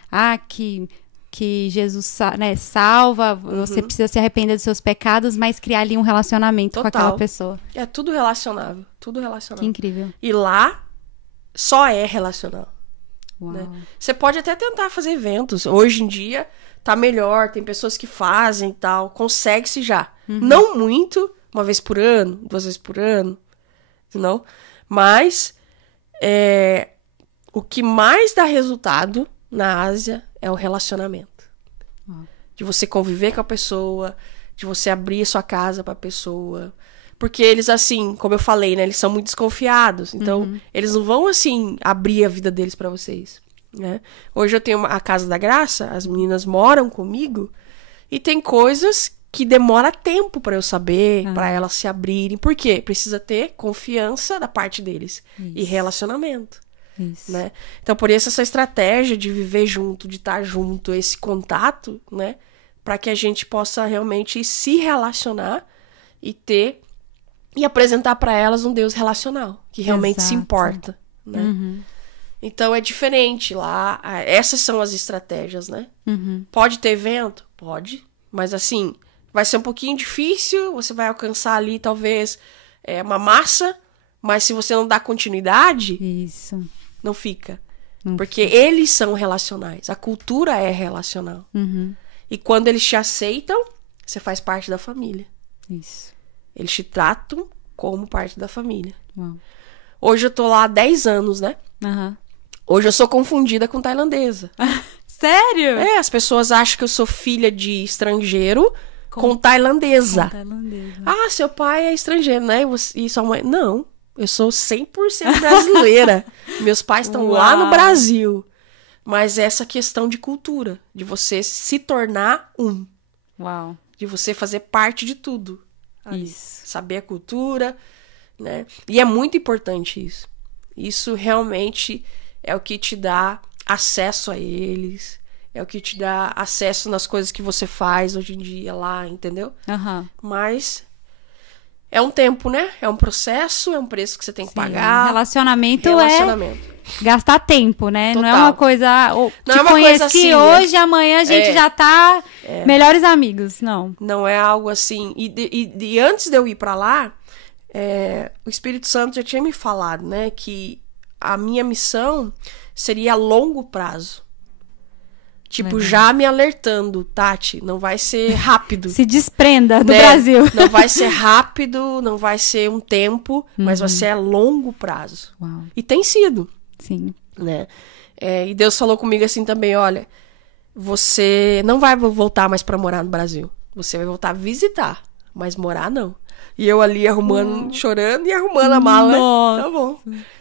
Que Jesus, né, salva, você precisa se arrepender dos seus pecados, mas criar ali um relacionamento com aquela pessoa. É tudo relacionável, tudo relacionável. Que incrível. E lá, só é relacional. Uau. Né? Você pode até tentar fazer eventos. Hoje em dia, tá melhor, tem pessoas que fazem e tal, consegue-se já. Não muito, uma vez por ano, 2 vezes por ano, não. Mas, o que mais dá resultado na Ásia é o relacionamento. De você conviver com a pessoa, de você abrir a sua casa pra pessoa. Porque eles, assim, como eu falei, né? Eles são muito desconfiados. Então, eles não vão, assim, abrir a vida deles pra vocês. Né? Hoje eu tenho a Casa da Graça, as meninas moram comigo, e tem coisas que demora tempo pra eu saber, pra elas se abrirem. Por quê? Precisa ter confiança da parte deles. E relacionamento. Isso. Né? Então, por isso, essa estratégia de viver junto, de estar junto, esse contato, né? Para que a gente possa realmente se relacionar e apresentar para elas um Deus relacional, que realmente se importa, né? Então, é diferente lá. Essas são as estratégias, né? Pode ter evento? Pode. Mas, assim, vai ser um pouquinho difícil, você vai alcançar ali, talvez, uma massa, mas se você não dá continuidade... Isso. Não fica. Porque eles são relacionais. A cultura é relacional. E quando eles te aceitam, você faz parte da família. Isso. Eles te tratam como parte da família. Uau. Hoje eu tô lá há 10 anos, né? Hoje eu sou confundida com tailandesa. Sério? As pessoas acham que eu sou filha de estrangeiro com tailandesa. Com tailandesa. Ah, seu pai é estrangeiro, né? E sua mãe... Não. Eu sou 100% brasileira. Meus pais estão lá no Brasil. Mas essa questão de cultura, de você se tornar um. Uau. De você fazer parte de tudo. Ali. Isso. Saber a cultura, né? E é muito importante isso. Isso realmente é o que te dá acesso a eles. É o que te dá acesso nas coisas que você faz hoje em dia lá, entendeu? Mas... é um tempo, né? É um processo, é um preço que você tem que pagar. Relacionamento é gastar tempo, né? Total. Não é uma coisa... Não é uma coisa assim, hoje, amanhã a gente já tá melhores amigos. Não. Não é algo assim. E antes de eu ir pra lá, o Espírito Santo já tinha me falado, né? Que a minha missão seria a longo prazo. Tipo, já me alertando, Tati, não vai ser rápido. Se desprenda do Brasil. Não vai ser rápido, não vai ser um tempo, mas vai ser a longo prazo. Uau. E tem sido. Sim. Né? E Deus falou comigo assim também, olha, você não vai voltar mais pra morar no Brasil. Você vai voltar a visitar, mas morar não. E eu ali arrumando, chorando e arrumando a mala. Nossa. Tá bom.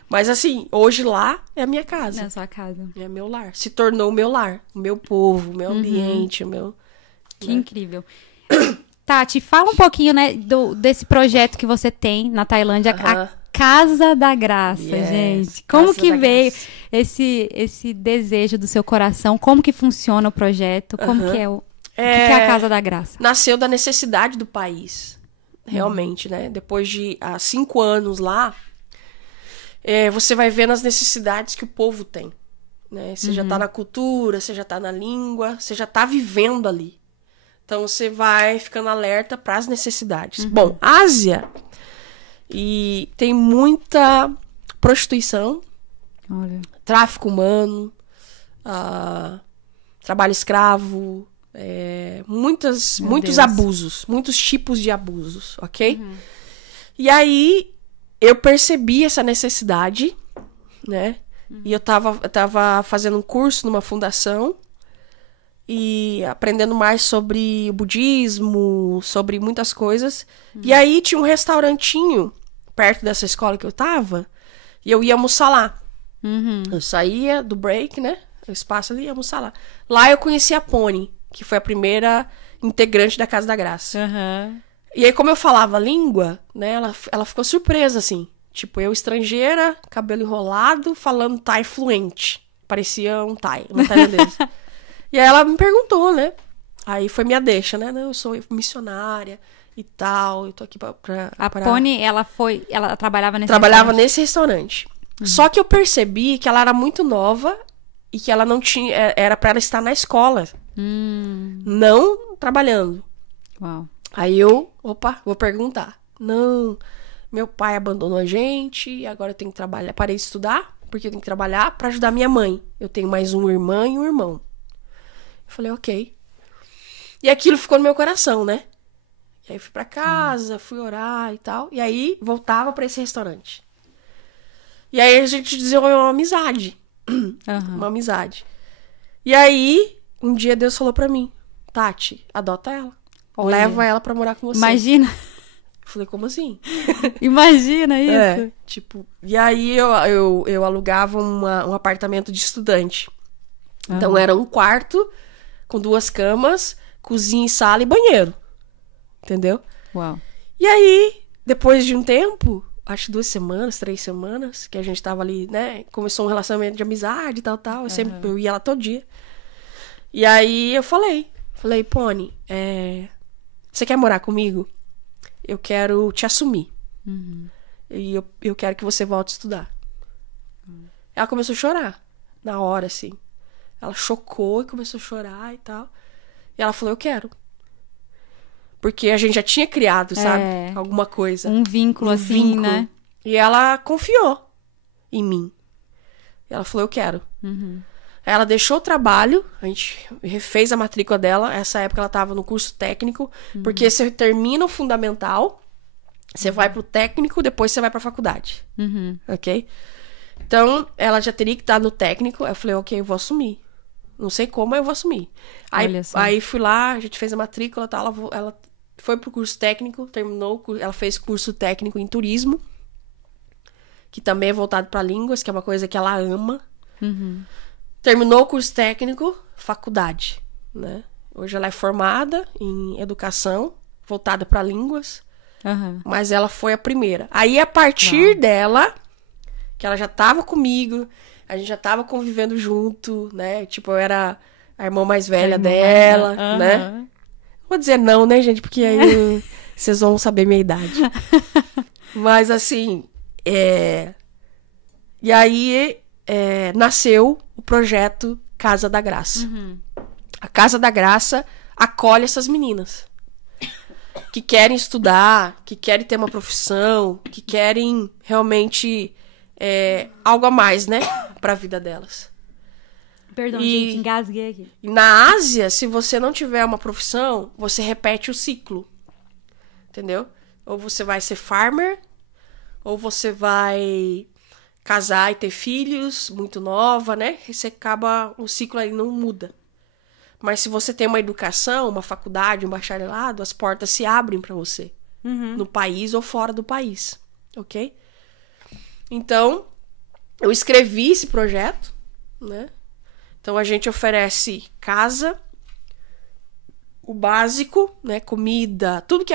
Mas assim, hoje lá é a minha casa. É a sua casa. É meu lar. Se tornou o meu lar. O meu povo, o meu ambiente, o meu... Que incrível. Tati, fala um pouquinho, né, desse projeto que você tem na Tailândia, a Casa da Graça, gente. Como que veio esse desejo do seu coração? Como que funciona o projeto? Como que é o que é a Casa da Graça? Nasceu da necessidade do país. realmente, né? Depois de 5 anos lá, você vai vendo as necessidades que o povo tem, né? Você já tá na cultura, você já tá na língua, você já tá vivendo ali. Então, você vai ficando alerta para as necessidades. Bom, Ásia, e tem muita prostituição, Olha. tráfico humano, trabalho escravo, muitos Deus. abusos, muitos tipos de abusos, ok? E aí, eu percebi essa necessidade, né? E eu tava fazendo um curso numa fundação e aprendendo mais sobre o budismo, sobre muitas coisas. E aí tinha um restaurantinho perto dessa escola que eu tava, e eu ia almoçar lá. Eu saía do break, né? O espaço ali, ia almoçar lá. Lá eu conheci a Pony, que foi a primeira integrante da Casa da Graça. E aí, como eu falava a língua, né? Ela ficou surpresa, assim. Tipo, eu estrangeira, cabelo enrolado, falando thai fluente. Parecia um thai, uma tailandesa. E aí ela me perguntou, né? Aí foi minha deixa, né? Não, eu sou missionária e tal, eu tô aqui pra Pony, ela trabalhava nesse Trabalhava nesse restaurante. Só que eu percebi que ela era muito nova e que ela não tinha... Era pra ela estar na escola. Não trabalhando. Uau. Aí eu, vou perguntar. Não, meu pai abandonou a gente e agora eu tenho que trabalhar. Parei de estudar porque eu tenho que trabalhar pra ajudar minha mãe. Eu tenho mais uma irmã e um irmão. Eu falei, ok. E aquilo ficou no meu coração, né? E aí eu fui pra casa, fui orar e tal. E aí voltava pra esse restaurante. E aí a gente desenvolveu uma amizade. Uma amizade. E aí, um dia Deus falou pra mim, Tati, adota ela. Olha. Leva ela pra morar com você. Imagina. Eu falei, como assim? Imagina isso. Tipo... E aí eu alugava um apartamento de estudante. Então era um quarto com 2 camas, cozinha e sala e banheiro. Entendeu? Uau. E aí, depois de um tempo, acho 2 semanas, 3 semanas, que a gente tava ali, né? Começou um relacionamento de amizade e tal. Eu ia lá todo dia. E aí eu falei, Pony, você quer morar comigo? Eu quero te assumir. E eu quero que você volte a estudar. Ela começou a chorar. Na hora, assim. Ela chocou e começou a chorar e tal. E ela falou, eu quero. Porque a gente já tinha criado, sabe? Alguma coisa. Um vínculo assim, né? E ela confiou em mim. E ela falou, eu quero. Ela deixou o trabalho, a gente refez a matrícula dela. Essa época ela estava no curso técnico, porque você termina o fundamental, você vai pro técnico, depois você vai pra faculdade. Ok? Então, ela já teria que estar no técnico. Eu falei, ok, eu vou assumir. Não sei como, mas eu vou assumir. Aí fui lá, a gente fez a matrícula, tá? Ela foi pro curso técnico, terminou, ela fez curso técnico em turismo, que também é voltado para línguas, que é uma coisa que ela ama. Terminou o curso técnico, faculdade, né? Hoje ela é formada em educação, voltada para línguas, mas ela foi a primeira. Aí, a partir dela, que ela já tava comigo, a gente já tava convivendo junto, né? Tipo, eu era a irmã mais velha dela, né? Vou dizer não, né, gente? Porque aí vocês vão saber minha idade. Mas, assim, E aí, nasceu o projeto Casa da Graça. A Casa da Graça acolhe essas meninas que querem estudar, que querem ter uma profissão, que querem realmente algo a mais, né? Pra vida delas. Perdão, gente, engasguei aqui. Na Ásia, se você não tiver uma profissão, você repete o ciclo. Entendeu? Ou você vai ser farmer, ou você vai casar e ter filhos, muito nova, né? E você acaba, o ciclo aí não muda. Mas se você tem uma educação, uma faculdade, um bacharelado, as portas se abrem pra você. No país ou fora do país. Ok? Então, eu escrevi esse projeto, né? Então, a gente oferece casa, o básico, né? Comida, tudo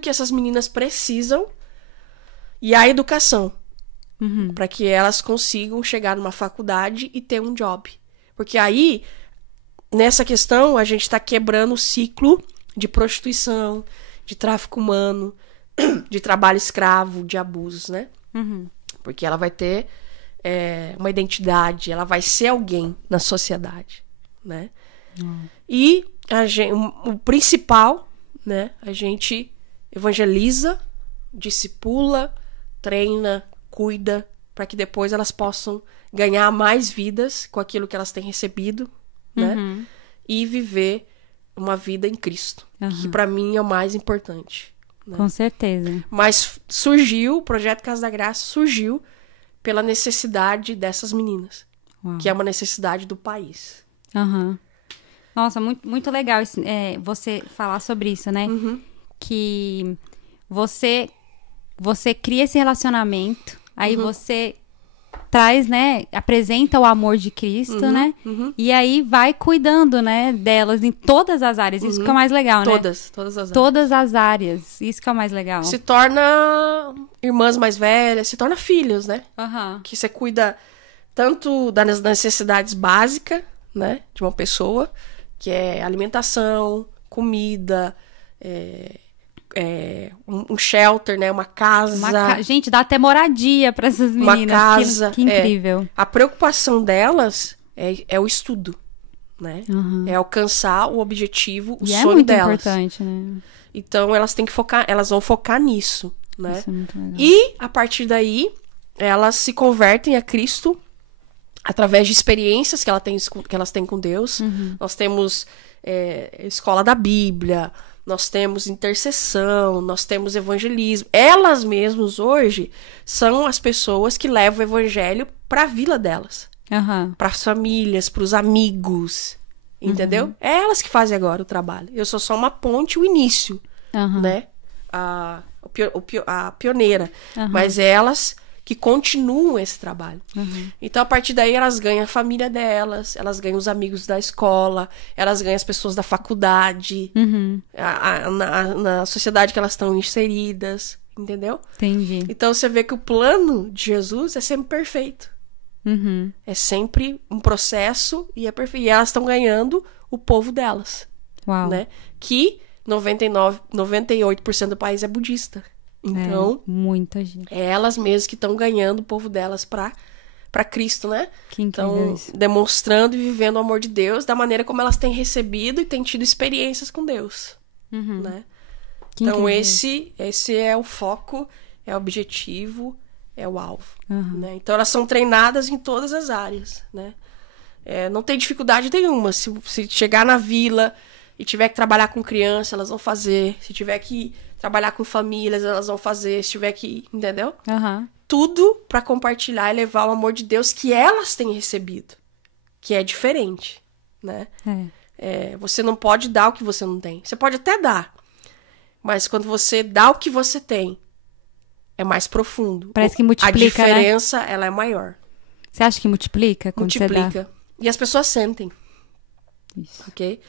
que essas meninas precisam. E a educação. Para que elas consigam chegar numa faculdade e ter um job. Porque aí, nessa questão, a gente está quebrando o ciclo de prostituição, de tráfico humano, de trabalho escravo, de abusos, né? Uhum. Porque ela vai ter uma identidade, ela vai ser alguém na sociedade, né? E o principal, né? A gente evangeliza, discipula, treina, cuida, para que depois elas possam ganhar mais vidas com aquilo que elas têm recebido, né? Uhum. E viver uma vida em Cristo, que para mim é o mais importante. Né? Com certeza. Mas o Projeto Casa da Graça surgiu pela necessidade dessas meninas, que é uma necessidade do país. Uhum. Nossa, muito, muito legal você falar sobre isso, né? Que você cria esse relacionamento, aí você traz, né? Apresenta o amor de Cristo, né? E aí vai cuidando, né? Delas em todas as áreas. Isso que é o mais legal, né? Todas as áreas. Todas as áreas. Isso que é o mais legal. Se torna irmãs mais velhas, se torna filhos, né? Que você cuida tanto das necessidades básicas, né? De uma pessoa, que é alimentação, comida, um shelter, né? Uma casa. Gente, dá até moradia para essas meninas. Uma casa. Que incrível. A preocupação delas é o estudo, né? É alcançar o objetivo, o sonho delas. É muito importante, né? Então elas têm que focar, elas vão focar nisso, né? Isso é muito legal. E a partir daí elas se convertem a Cristo através de experiências que elas têm com Deus. Nós temos escola da Bíblia, nós temos intercessão, nós temos evangelismo. Elas mesmas hoje são as pessoas que levam o evangelho para a vila delas, para as famílias, para os amigos, entendeu? É elas que fazem agora o trabalho. Eu sou só uma ponte, o início, né? A pioneira. Mas elas que continuam esse trabalho. Então, a partir daí, elas ganham a família delas, elas ganham os amigos da escola, elas ganham as pessoas da faculdade, na sociedade que elas estão inseridas, entendeu? Entendi. Então, você vê que o plano de Jesus é sempre perfeito. É sempre um processo e é perfeito. E elas estão ganhando o povo delas. Uau. Né? Que 98% do país é budista. Então, muita gente. É elas mesmas que estão ganhando o povo delas para Cristo, né? Que incrível. Então, isso. Demonstrando e vivendo o amor de Deus da maneira como elas têm recebido e têm tido experiências com Deus, né? Então, esse é o foco, é o objetivo, é o alvo, né? Então, elas são treinadas em todas as áreas, né? Não tem dificuldade nenhuma. Se chegar na vila e tiver que trabalhar com criança, elas vão fazer. Se tiver que trabalhar com famílias, elas vão fazer. Se tiver que... Entendeu? Tudo para compartilhar e levar o amor de Deus que elas têm recebido. Que é diferente, né? Você não pode dar o que você não tem. Você pode até dar. Mas quando você dá o que você tem, é mais profundo. Parece que multiplica, a diferença, né? Ela é maior. Você acha que multiplica quando você dá? E as pessoas sentem. Isso. Ok?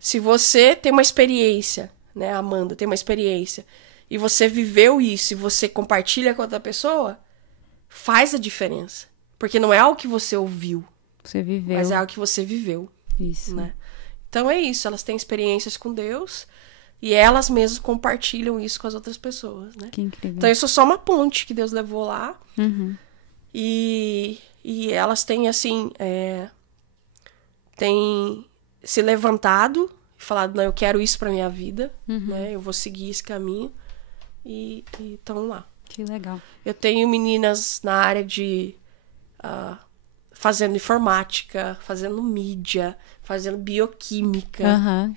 Se você tem uma experiência, né, Amanda, tem uma experiência, e você viveu isso, e você compartilha com outra pessoa, faz a diferença. Porque não é algo que você ouviu. Você viveu. Mas é algo que você viveu. Isso. Né? Então é isso, elas têm experiências com Deus, e elas mesmas compartilham isso com as outras pessoas, né? Que incrível. Então isso é só uma ponte que Deus levou lá. E elas têm, assim, têm se levantado e falado, não, eu quero isso pra minha vida, né? Eu vou seguir esse caminho. E estão lá. Que legal. Eu tenho meninas na área de... fazendo informática, fazendo mídia, fazendo bioquímica.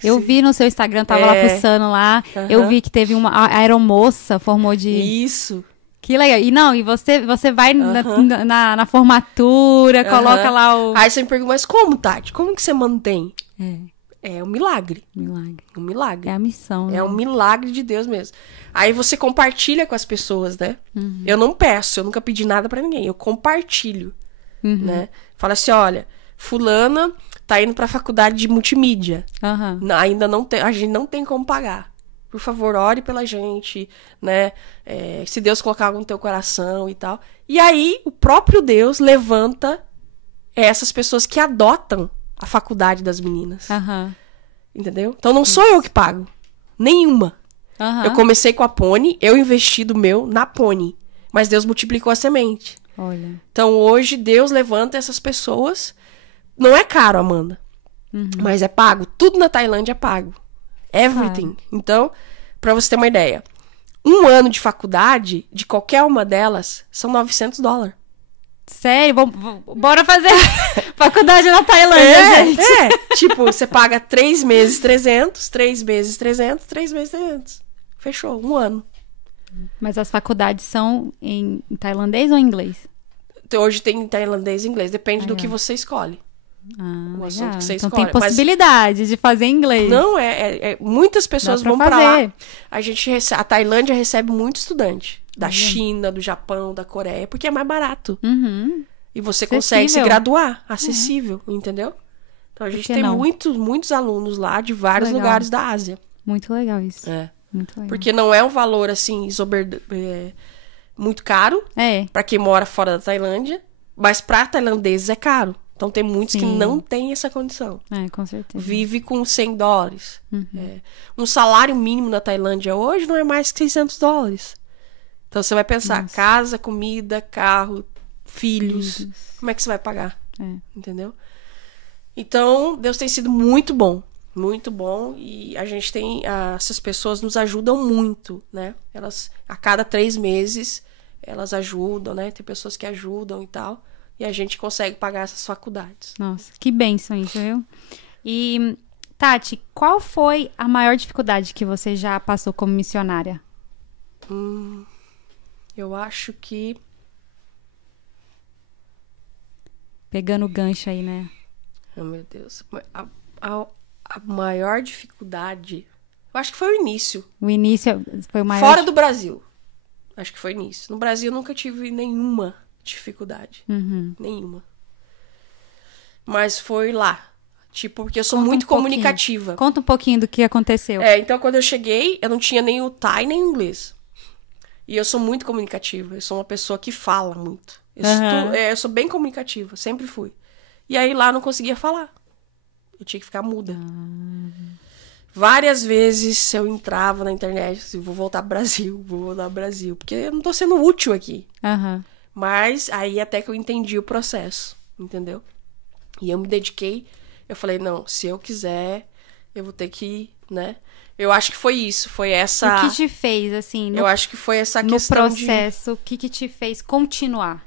Eu vi no seu Instagram, tava lá fuçando lá. Eu vi que teve uma aeromoça, formou de... Isso. Que legal. E você vai na formatura, coloca lá o... Aí você me pergunta, mas como, Tati? Como que você mantém? É um milagre. Um milagre. É a missão, né? É um milagre de Deus mesmo. Aí você compartilha com as pessoas, né? Eu não peço, eu nunca pedi nada pra ninguém. Eu compartilho, né? Fala assim, olha, fulana tá indo pra faculdade de multimídia. Ainda não tem, a gente não tem como pagar. Por favor, ore pela gente, né? Se Deus colocar algo no teu coração e tal. E aí, o próprio Deus levanta essas pessoas que adotam a faculdade das meninas. Entendeu? Então, não sou eu que pago. Nenhuma. Aham. Eu comecei com a Pony, eu investi do meu na Pony. Mas Deus multiplicou a semente. Olha. Então, hoje, Deus levanta essas pessoas. Não é caro, Amanda. Mas é pago. Tudo na Tailândia é pago. Everything. Então, pra você ter uma ideia. 1 ano de faculdade, de qualquer uma delas, são $900. Sério? Bora fazer faculdade na Tailândia, gente. Tipo, você paga 3 meses 300, 3 meses 300, 3 meses 300. Fechou, 1 ano. Mas as faculdades são em tailandês ou em inglês? Hoje tem tailandês e inglês. Depende do que você escolhe. O assunto Legal. que você Então escolhe. tem possibilidade de fazer em inglês. Não, muitas pessoas Dá pra vão pra lá. fazer. A Tailândia recebe muito estudante. Da China, do Japão, da Coreia. Porque é mais barato. E você consegue se Acessível. graduar. Acessível, entendeu? Então a gente que tem não? muitos alunos lá de vários Legal. lugares da Ásia. Muito legal isso. É. Muito legal. Porque não é um valor, assim, muito caro. Pra quem mora fora da Tailândia. Mas pra tailandeses é caro. Então tem muitos que Sim. não têm essa condição. Com certeza. Vive com $100. Um salário mínimo na Tailândia hoje não é mais que $600. Então você vai pensar, casa, comida, carro, filhos. Como é que você vai pagar? Entendeu? Então, Deus tem sido muito bom. Muito bom. E a gente tem... essas pessoas nos ajudam muito, né? Elas, a cada 3 meses, elas ajudam, né? Tem pessoas que ajudam e tal. E a gente consegue pagar essas faculdades. Nossa, que bênção isso, viu? E, Tati, qual foi a maior dificuldade que você já passou como missionária? Eu acho que... Pegando o gancho aí, né? Oh, meu Deus. A maior dificuldade... Eu acho que foi o início. O início foi o maior... Fora do Brasil. Acho que foi o início. No Brasil eu nunca tive nenhuma dificuldade. Nenhuma. Mas foi lá. Tipo, porque eu sou muito comunicativa. Conta um pouquinho do que aconteceu. Então quando eu cheguei, eu não tinha nem o Thai nem o inglês. E eu sou muito comunicativa. Eu sou uma pessoa que fala muito. Eu sou bem comunicativa. Sempre fui. E aí lá eu não conseguia falar. Eu tinha que ficar muda. Várias vezes eu entrava na internet assim, vou voltar pro Brasil, vou voltar pro Brasil. Porque eu não tô sendo útil aqui. Mas aí até que eu entendi o processo, entendeu? E eu me dediquei, eu falei, não, se eu quiser, eu vou ter que, né? Eu acho que foi isso, foi essa... O que te fez, assim... eu acho que foi essa questão no processo, o que te fez continuar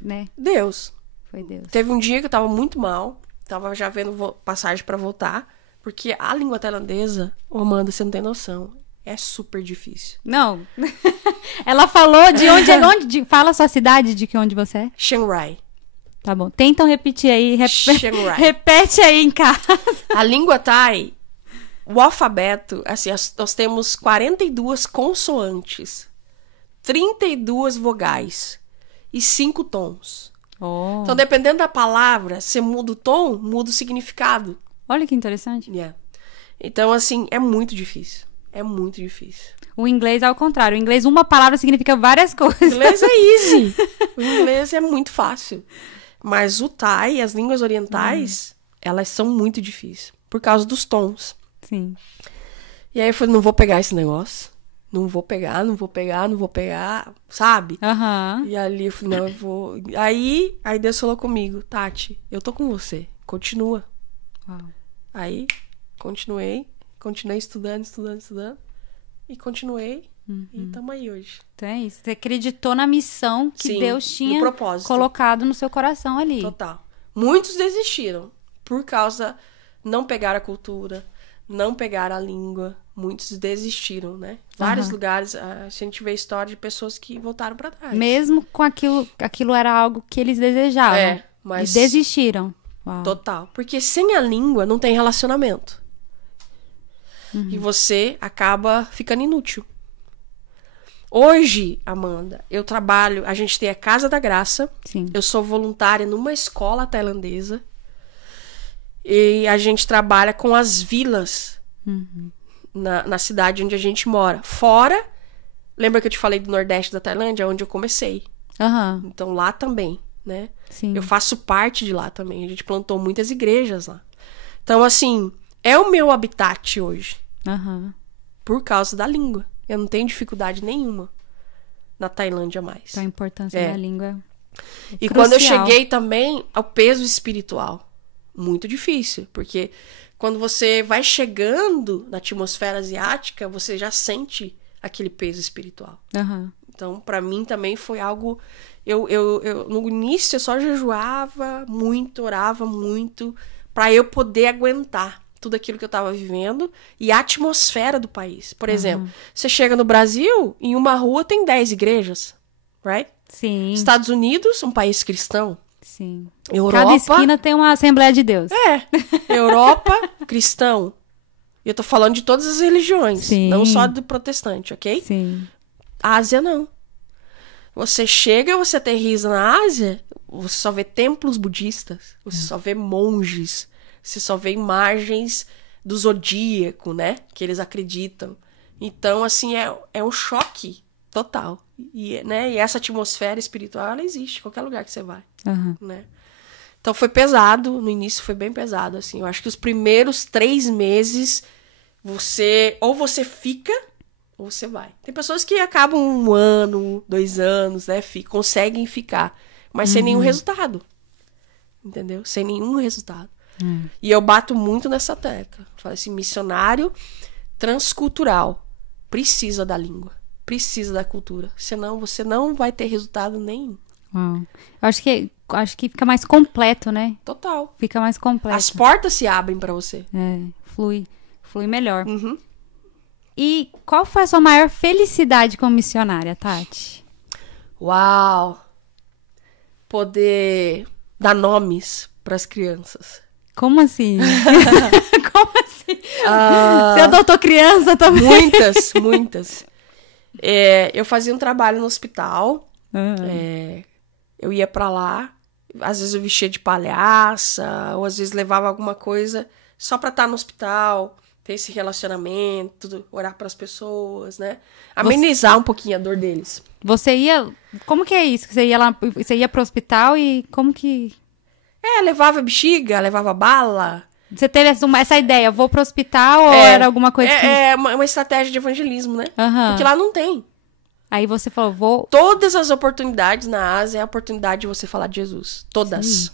né? Deus. Foi Deus. Teve um dia que eu tava muito mal, tava já vendo passagem pra voltar, porque a língua tailandesa, Amanda, você não tem noção, é super difícil. Não. Ela falou de onde fala a sua cidade, de onde você é? Chiang Rai. Tá bom. Tentam repetir aí. Chiang Rai. Repete aí em casa. A língua Thai, o alfabeto, assim, nós temos 42 consoantes, 32 vogais e 5 tons. Então, dependendo da palavra, você muda o tom, muda o significado. Olha que interessante. Então, assim, é muito difícil. É muito difícil. O inglês é ao contrário. O inglês, uma palavra significa várias coisas. O inglês é easy. O inglês é muito fácil. Mas o Thai, as línguas orientais, elas são muito difíceis. Por causa dos tons. Sim. E aí eu falei, não vou pegar esse negócio. Não vou pegar, sabe? Aham. E ali eu falei, não, eu vou... Aí Deus falou comigo, Tati, eu tô com você. Continua. Uau. Aí, continuei estudando. E continuei. E tamo aí hoje. Então é isso. Você acreditou na missão que Sim, Deus no tinha propósito. colocado no seu coração ali. Total. Muitos desistiram. Por causa... Não pegaram a cultura. Não pegaram a língua. Muitos desistiram, né? Vários lugares, a gente vê história de pessoas que voltaram pra trás. Mesmo com aquilo era algo que eles desejavam. Mas... E desistiram. Uau. Total. Porque sem a língua não tem relacionamento. E você acaba ficando inútil. Hoje, Amanda, eu trabalho... A gente tem a Casa da Graça. Sim. Eu sou voluntária numa escola tailandesa. E a gente trabalha com as vilas na cidade onde a gente mora. Fora... Lembra que eu te falei do Nordeste da Tailândia? Onde eu comecei. Então, lá também, né? Sim. Eu faço parte de lá também. A gente plantou muitas igrejas lá. Então, assim, é o meu habitat hoje. por causa da língua. Eu não tenho dificuldade nenhuma na Tailândia mais. Então a importância da língua é E crucial. quando eu cheguei também ao peso espiritual. Muito difícil, porque quando você vai chegando na atmosfera asiática, você já sente aquele peso espiritual. Uhum. Então, pra mim também foi algo... Eu, no início, eu só jejuava muito, orava muito, pra eu poder aguentar tudo aquilo que eu tava vivendo e a atmosfera do país. Por exemplo, você chega no Brasil, em uma rua tem 10 igrejas, right? Sim. Estados Unidos, um país cristão. Sim. Europa... Cada esquina tem uma Assembleia de Deus. Europa, cristão. E eu tô falando de todas as religiões, Sim. não só do protestante, ok? Sim. Ásia, não. Você chega, você aterriza na Ásia, você só vê templos budistas, você só vê monges, você só vê imagens do zodíaco, né? Que eles acreditam. Então, assim, é um choque total. E essa atmosfera espiritual, ela existe em qualquer lugar que você vai, né? Então, foi pesado. No início, foi bem pesado, assim. Eu acho que os primeiros 3 meses, ou você fica... ou você vai. Tem pessoas que acabam 1 ano, 2 anos, né? Conseguem ficar. Mas sem nenhum resultado. Entendeu? Sem nenhum resultado. E eu bato muito nessa tecla. Falo assim, missionário transcultural precisa da língua. Precisa da cultura. Senão você não vai ter resultado nenhum. Eu acho que fica mais completo, né? Total. Fica mais completo. As portas se abrem pra você. Flui melhor. E qual foi a sua maior felicidade como missionária, Tati? Uau! Poder dar nomes pras crianças. Como assim? Como assim? Você adotou criança também? Muitas. Eu fazia um trabalho no hospital. Eu ia pra lá. Às vezes eu vestia de palhaça. Ou às vezes levava alguma coisa só pra estar no hospital. Ter esse relacionamento, orar para as pessoas, né? Amenizar um pouquinho a dor deles. Você ia... Como que é isso? Você ia pro hospital e como que... Levava bexiga, levava bala. Você teve essa ideia, vou pro hospital ou era alguma coisa que... É uma estratégia de evangelismo, né? Porque lá não tem. Aí você falou, vou... Todas as oportunidades na Ásia é a oportunidade de você falar de Jesus. Todas. Sim.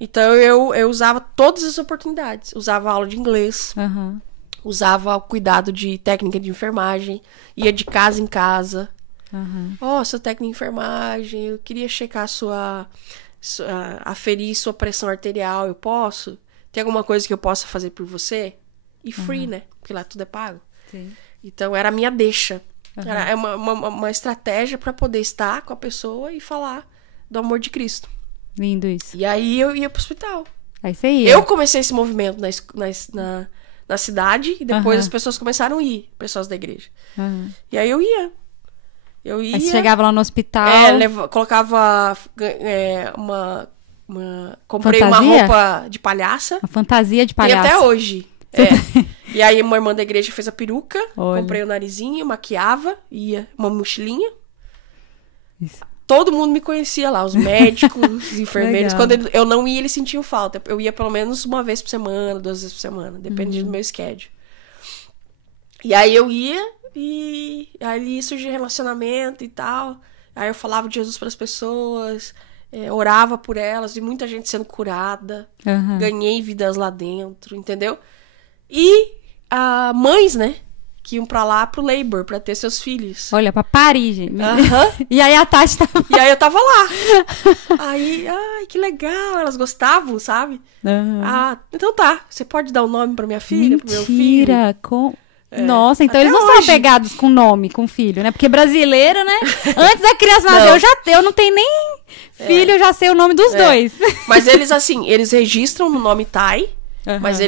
Então, eu usava todas as oportunidades. Usava aula de inglês. Usava o cuidado de técnica de enfermagem. Ia de casa em casa. Sua técnica de enfermagem, eu queria checar aferir sua pressão arterial. Eu posso? Tem alguma coisa que eu possa fazer por você? E free, né? Porque lá tudo é pago. Sim. Então, era a minha deixa. Era uma estratégia para poder estar com a pessoa e falar do amor de Cristo. Lindo isso. E aí eu ia pro hospital. Aí você ia. Eu comecei esse movimento na cidade e depois as pessoas começaram a ir, pessoas da igreja. E aí eu ia. Aí você chegava lá no hospital. Colocava comprei fantasia? Uma roupa de palhaça. Uma fantasia de palhaça. E até hoje. E aí uma irmã da igreja fez a peruca. Olha. Comprei o narizinho, maquiava, ia uma mochilinha. Isso. Todo mundo me conhecia lá, os médicos, os enfermeiros. Quando eu não ia, eles sentiam falta. Eu ia pelo menos 1 vez por semana, 2 vezes por semana, depende do meu schedule. E aí eu ia e aí surgia relacionamento e tal. Aí eu falava de Jesus para as pessoas, orava por elas, e muita gente sendo curada. Ganhei vidas lá dentro, entendeu? E mães, né? Que iam pra lá pro labor, pra ter seus filhos. Olha, pra Paris, gente. E aí a Tati tava... E aí eu tava lá. Aí, ai, que legal. Elas gostavam, sabe? Então tá. Você pode dar o nome pra minha filha, pro meu filho? Mentira! Nossa, então até eles não são apegados com nome, com filho, né? Porque brasileiro, né? Antes da criança nascer, eu não tenho nem filho, eu já sei o nome dos dois. Mas eles, assim, eles registram no nome Thai. Mas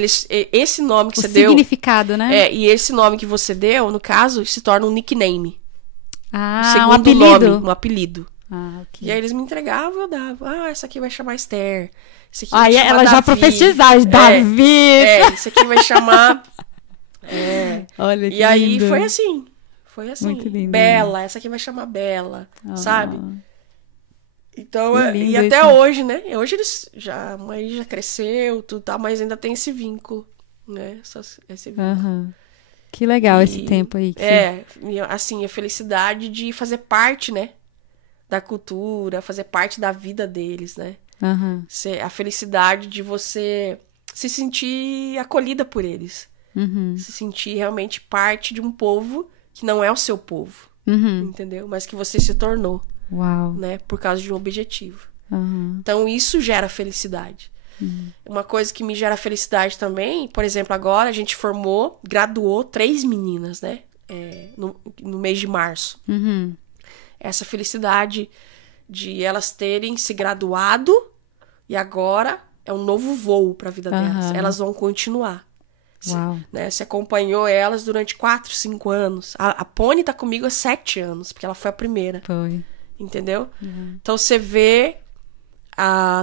esse nome que você deu... O significado, né? E esse nome que você deu, no caso, se torna um nickname. Um apelido. Nome, um apelido. Okay. E aí eles me entregavam, eu dava. Essa aqui vai chamar Esther. Esse aqui vai chamar ela Davi. Já profetizava, Davi. Esse aqui vai chamar... Olha que e aí lindo. foi assim. Muito lindo. Bela, essa aqui vai chamar Bela, sabe? Então, e isso. até hoje, né? Hoje a mãe já cresceu, tudo tal, mas ainda tem esse vínculo, né? Esse vínculo. Que legal esse tempo aí. Assim, a felicidade de fazer parte, né? Da cultura, fazer parte da vida deles, né? Uhum. A felicidade de você se sentir acolhida por eles. Uhum. Se sentir realmente parte de um povo que não é o seu povo. Uhum. Entendeu? Mas que você se tornou. Uau. Né? Por causa de um objetivo. Uhum. Então, isso gera felicidade. Uhum. Uma coisa que me gera felicidade também, por exemplo, agora a gente graduou 3 meninas, né? No mês de março. Uhum. Essa felicidade de elas terem se graduado e agora é um novo voo para a vida delas. Elas vão continuar. Uau. Você acompanhou elas durante 4, 5 anos. A Pony tá comigo há 7 anos, porque ela foi a primeira. Foi. Entendeu? Uhum. Então você vê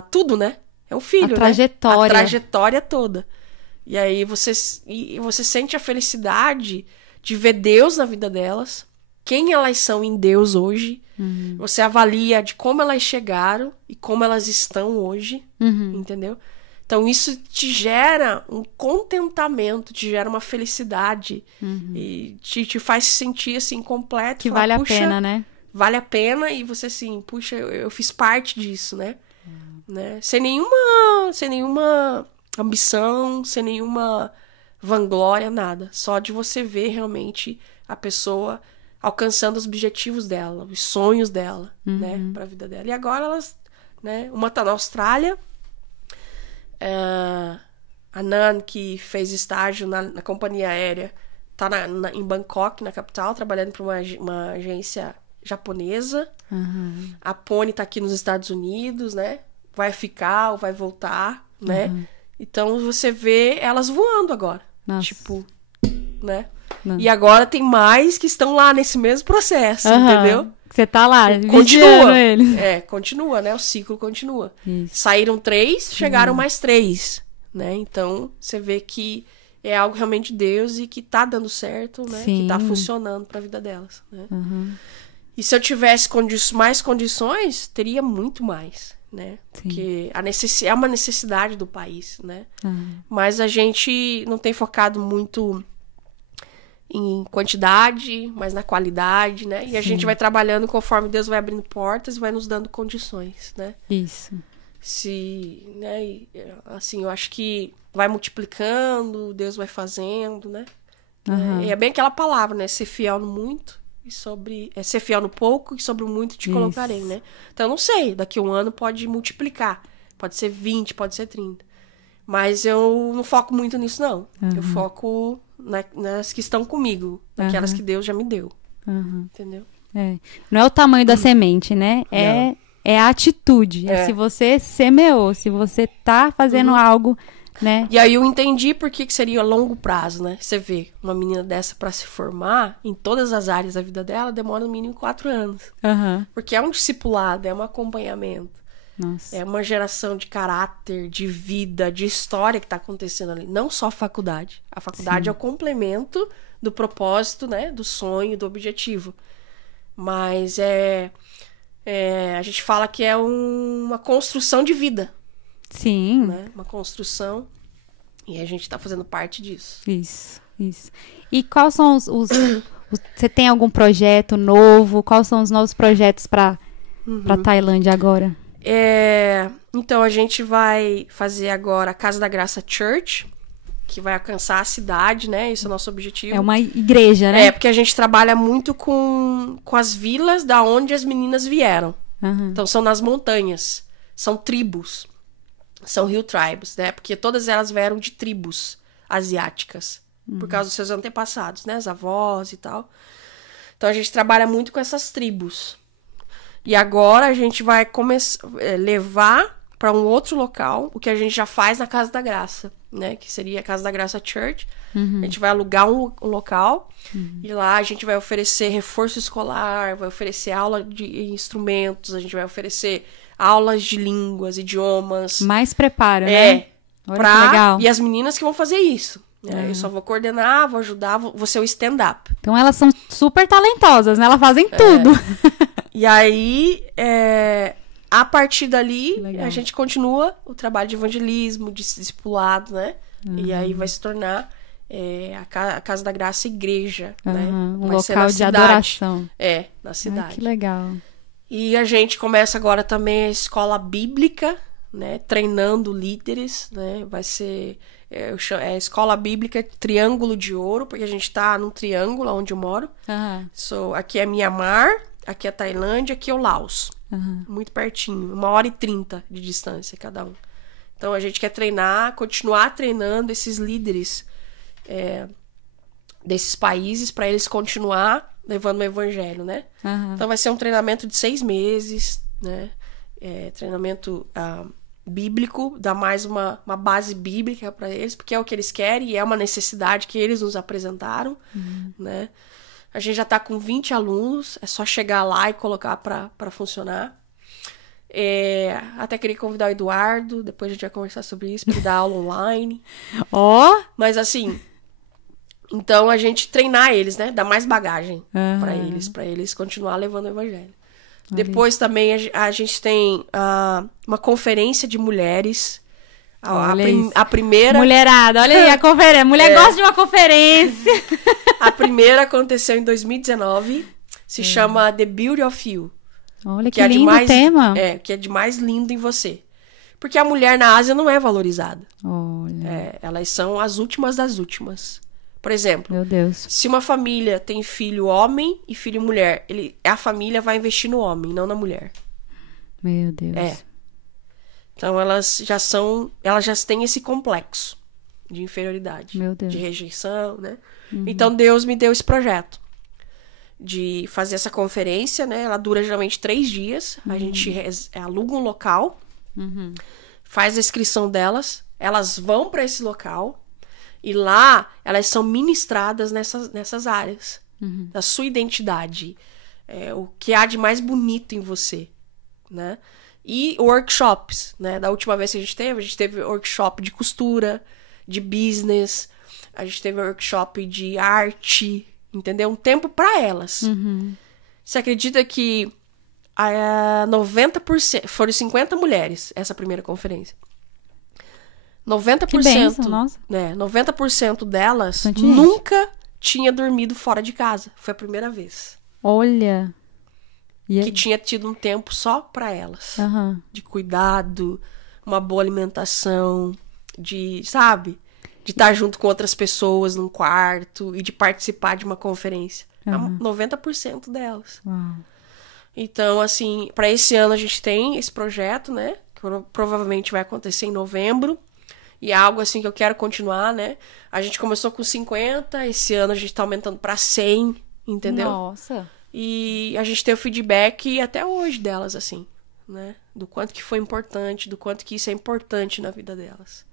tudo, né? É um filho, a trajetória. Né? A trajetória toda. E aí você sente a felicidade de ver Deus na vida delas, quem elas são em Deus hoje. Uhum. Você avalia de como elas chegaram e como elas estão hoje, entendeu? Então isso te gera um contentamento, te gera uma felicidade e te faz se sentir assim completo. Que vale a pena, né? Vale a pena e você assim, puxa, eu fiz parte disso, né? Sem nenhuma ambição, sem nenhuma vanglória, nada. Só de você ver realmente a pessoa alcançando os objetivos dela, os sonhos dela, né? Pra vida dela. E agora elas, né? Uma tá na Austrália, a Nan, que fez estágio na companhia aérea, tá em Bangkok, na capital, trabalhando para uma agência japonesa. A Pony tá aqui nos Estados Unidos, né? Vai ficar ou vai voltar, né? Então você vê elas voando agora. Nossa. Tipo, né? E agora tem mais que estão lá nesse mesmo processo, entendeu? Você tá lá, continua eles. Continua, né? O ciclo continua. Isso. Saíram 3, chegaram mais 3, né? Então você vê que é algo realmente de Deus e que tá dando certo, né? Sim. Que tá funcionando pra vida delas, né? E se eu tivesse mais condições, teria muito mais, né? Sim. Porque é uma necessidade do país, né? Mas a gente não tem focado muito em quantidade, mas na qualidade, né? E a gente vai trabalhando conforme Deus vai abrindo portas e vai nos dando condições, né? Isso. Né? Assim, eu acho que vai multiplicando, Deus vai fazendo, né? E é bem aquela palavra, né? Ser fiel no muito e ser fiel no pouco e sobre o muito te colocarei, né? Então eu não sei, daqui a um ano pode multiplicar, pode ser 20, pode ser 30. Mas eu não foco muito nisso, não. Eu foco nas que estão comigo, naquelas que Deus já me deu. Entendeu? Não é o tamanho da semente, né? É a atitude. É se você semeou, se você tá fazendo algo, né? E aí eu entendi por que seria a longo prazo, né? Você vê, uma menina dessa pra se formar em todas as áreas da vida dela demora no mínimo 4 anos. Porque é um discipulado, é um acompanhamento. Nossa. É uma geração de caráter, de vida, de história que tá acontecendo ali. Não só a faculdade. A faculdade é o complemento do propósito, né? Do sonho, do objetivo. Mas a gente fala que é uma construção de vida. Sim. Né? Uma construção. E a gente tá fazendo parte disso. Isso. E quais são você tem algum projeto novo? Quais são os novos projetos pra Tailândia agora? Então a gente vai fazer agora a Casa da Graça Church, que vai alcançar a cidade, né? Esse é o nosso objetivo. É uma igreja, né? Porque a gente trabalha muito com as vilas da onde as meninas vieram. Então são nas montanhas, são tribos, são hill tribes, né? Porque todas elas vieram de tribos asiáticas, por causa dos seus antepassados, né? As avós e tal. Então a gente trabalha muito com essas tribos. E agora a gente vai levar para um outro local o que a gente já faz na Casa da Graça, né? Que seria a Casa da Graça Church. A gente vai alugar um local e lá a gente vai oferecer reforço escolar, vai oferecer aula de instrumentos, a gente vai oferecer aulas de línguas, idiomas. Mais preparo, né? Olha que legal. E as meninas que vão fazer isso. Eu só vou coordenar, vou ajudar, vou ser o stand-up. Então elas são super talentosas, né? Elas fazem tudo. E aí, a partir dali, a gente continua o trabalho de evangelismo, de discipulado, né? E aí vai se tornar a Casa da Graça Igreja, né? Um Vai ser local na de cidade. adoração. Na Ai, cidade. que legal. E a gente começa agora também a escola bíblica, né? Treinando líderes, né? Vai ser a escola bíblica Triângulo de Ouro, porque a gente tá num triângulo onde eu moro. Aqui é Mianmar, aqui é Tailândia, aqui é o Laos. Muito pertinho, 1h30 de distância cada um. Então a gente quer continuar treinando esses líderes desses países para eles continuar levando o evangelho, né? Então vai ser um treinamento de 6 meses, né? Treinamento bíblico, dá mais uma base bíblica para eles, porque é o que eles querem e é uma necessidade que eles nos apresentaram, né? A gente já tá com 20 alunos, é só chegar lá e colocar para funcionar. Até queria convidar o Eduardo, depois a gente vai conversar sobre isso, para dar aula online. Mas assim, então a gente treinar eles, né? Dar mais bagagem para eles continuar levando o evangelho. Depois também a gente tem uma conferência de mulheres. A primeira... Mulherada, olha aí a conferência. Mulher gosta de uma conferência. A primeira aconteceu em 2019. Se chama The Beauty of You. Olha que lindo tema. Que é de mais lindo em você. Porque a mulher na Ásia não é valorizada. Elas são as últimas das últimas. Por exemplo, meu Deus. Se uma família tem filho homem e filho mulher, a família vai investir no homem, não na mulher. Meu Deus. Então elas já têm esse complexo de inferioridade, de rejeição, né? Então Deus me deu esse projeto de fazer essa conferência, né? Ela dura geralmente 3 dias. A gente aluga um local, faz a inscrição delas, elas vão para esse local e lá elas são ministradas nessas áreas da sua identidade, o que há de mais bonito em você, né? E workshops, né? Da última vez que a gente teve workshop de costura, de business, a gente teve workshop de arte, entendeu? Um tempo para elas. Você acredita que 90%, foram 50 mulheres essa primeira conferência. 90%, que bênção, nossa. Né? 90% delas nunca tinha dormido fora de casa. Foi a primeira vez. Olha. Que tinha tido um tempo só para elas. De cuidado, uma boa alimentação, de estar junto com outras pessoas num quarto e de participar de uma conferência. 90% delas. Então, assim, para esse ano a gente tem esse projeto, né? Que provavelmente vai acontecer em novembro. E é algo assim que eu quero continuar, né? A gente começou com 50, esse ano a gente tá aumentando para 100, entendeu? Nossa. E a gente tem o feedback até hoje delas, assim, né? Do quanto que foi importante, do quanto que isso é importante na vida delas.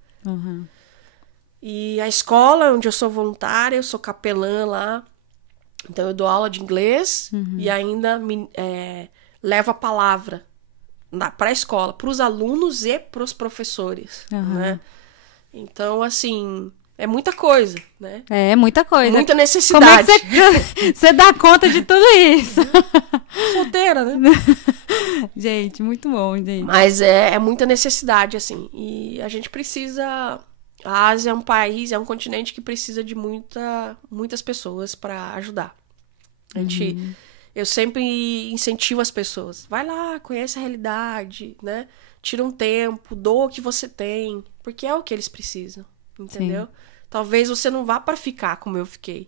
E a escola onde eu sou voluntária, eu sou capelã lá. Então eu dou aula de inglês e ainda levo a palavra para a escola, para os alunos e para os professores, né? Então, assim, é muita coisa, né? É muita coisa. Muita necessidade. Como é que você dá conta de tudo isso? Solteira, né? Gente, muito bom, gente. Mas é muita necessidade, assim. E a gente precisa... A Ásia é um país, é um continente que precisa de muitas pessoas para ajudar. Eu sempre incentivo as pessoas. Vai lá, conhece a realidade, né? Tira um tempo, doa o que você tem. Porque é o que eles precisam, entendeu? Sim. Talvez você não vá para ficar como eu fiquei.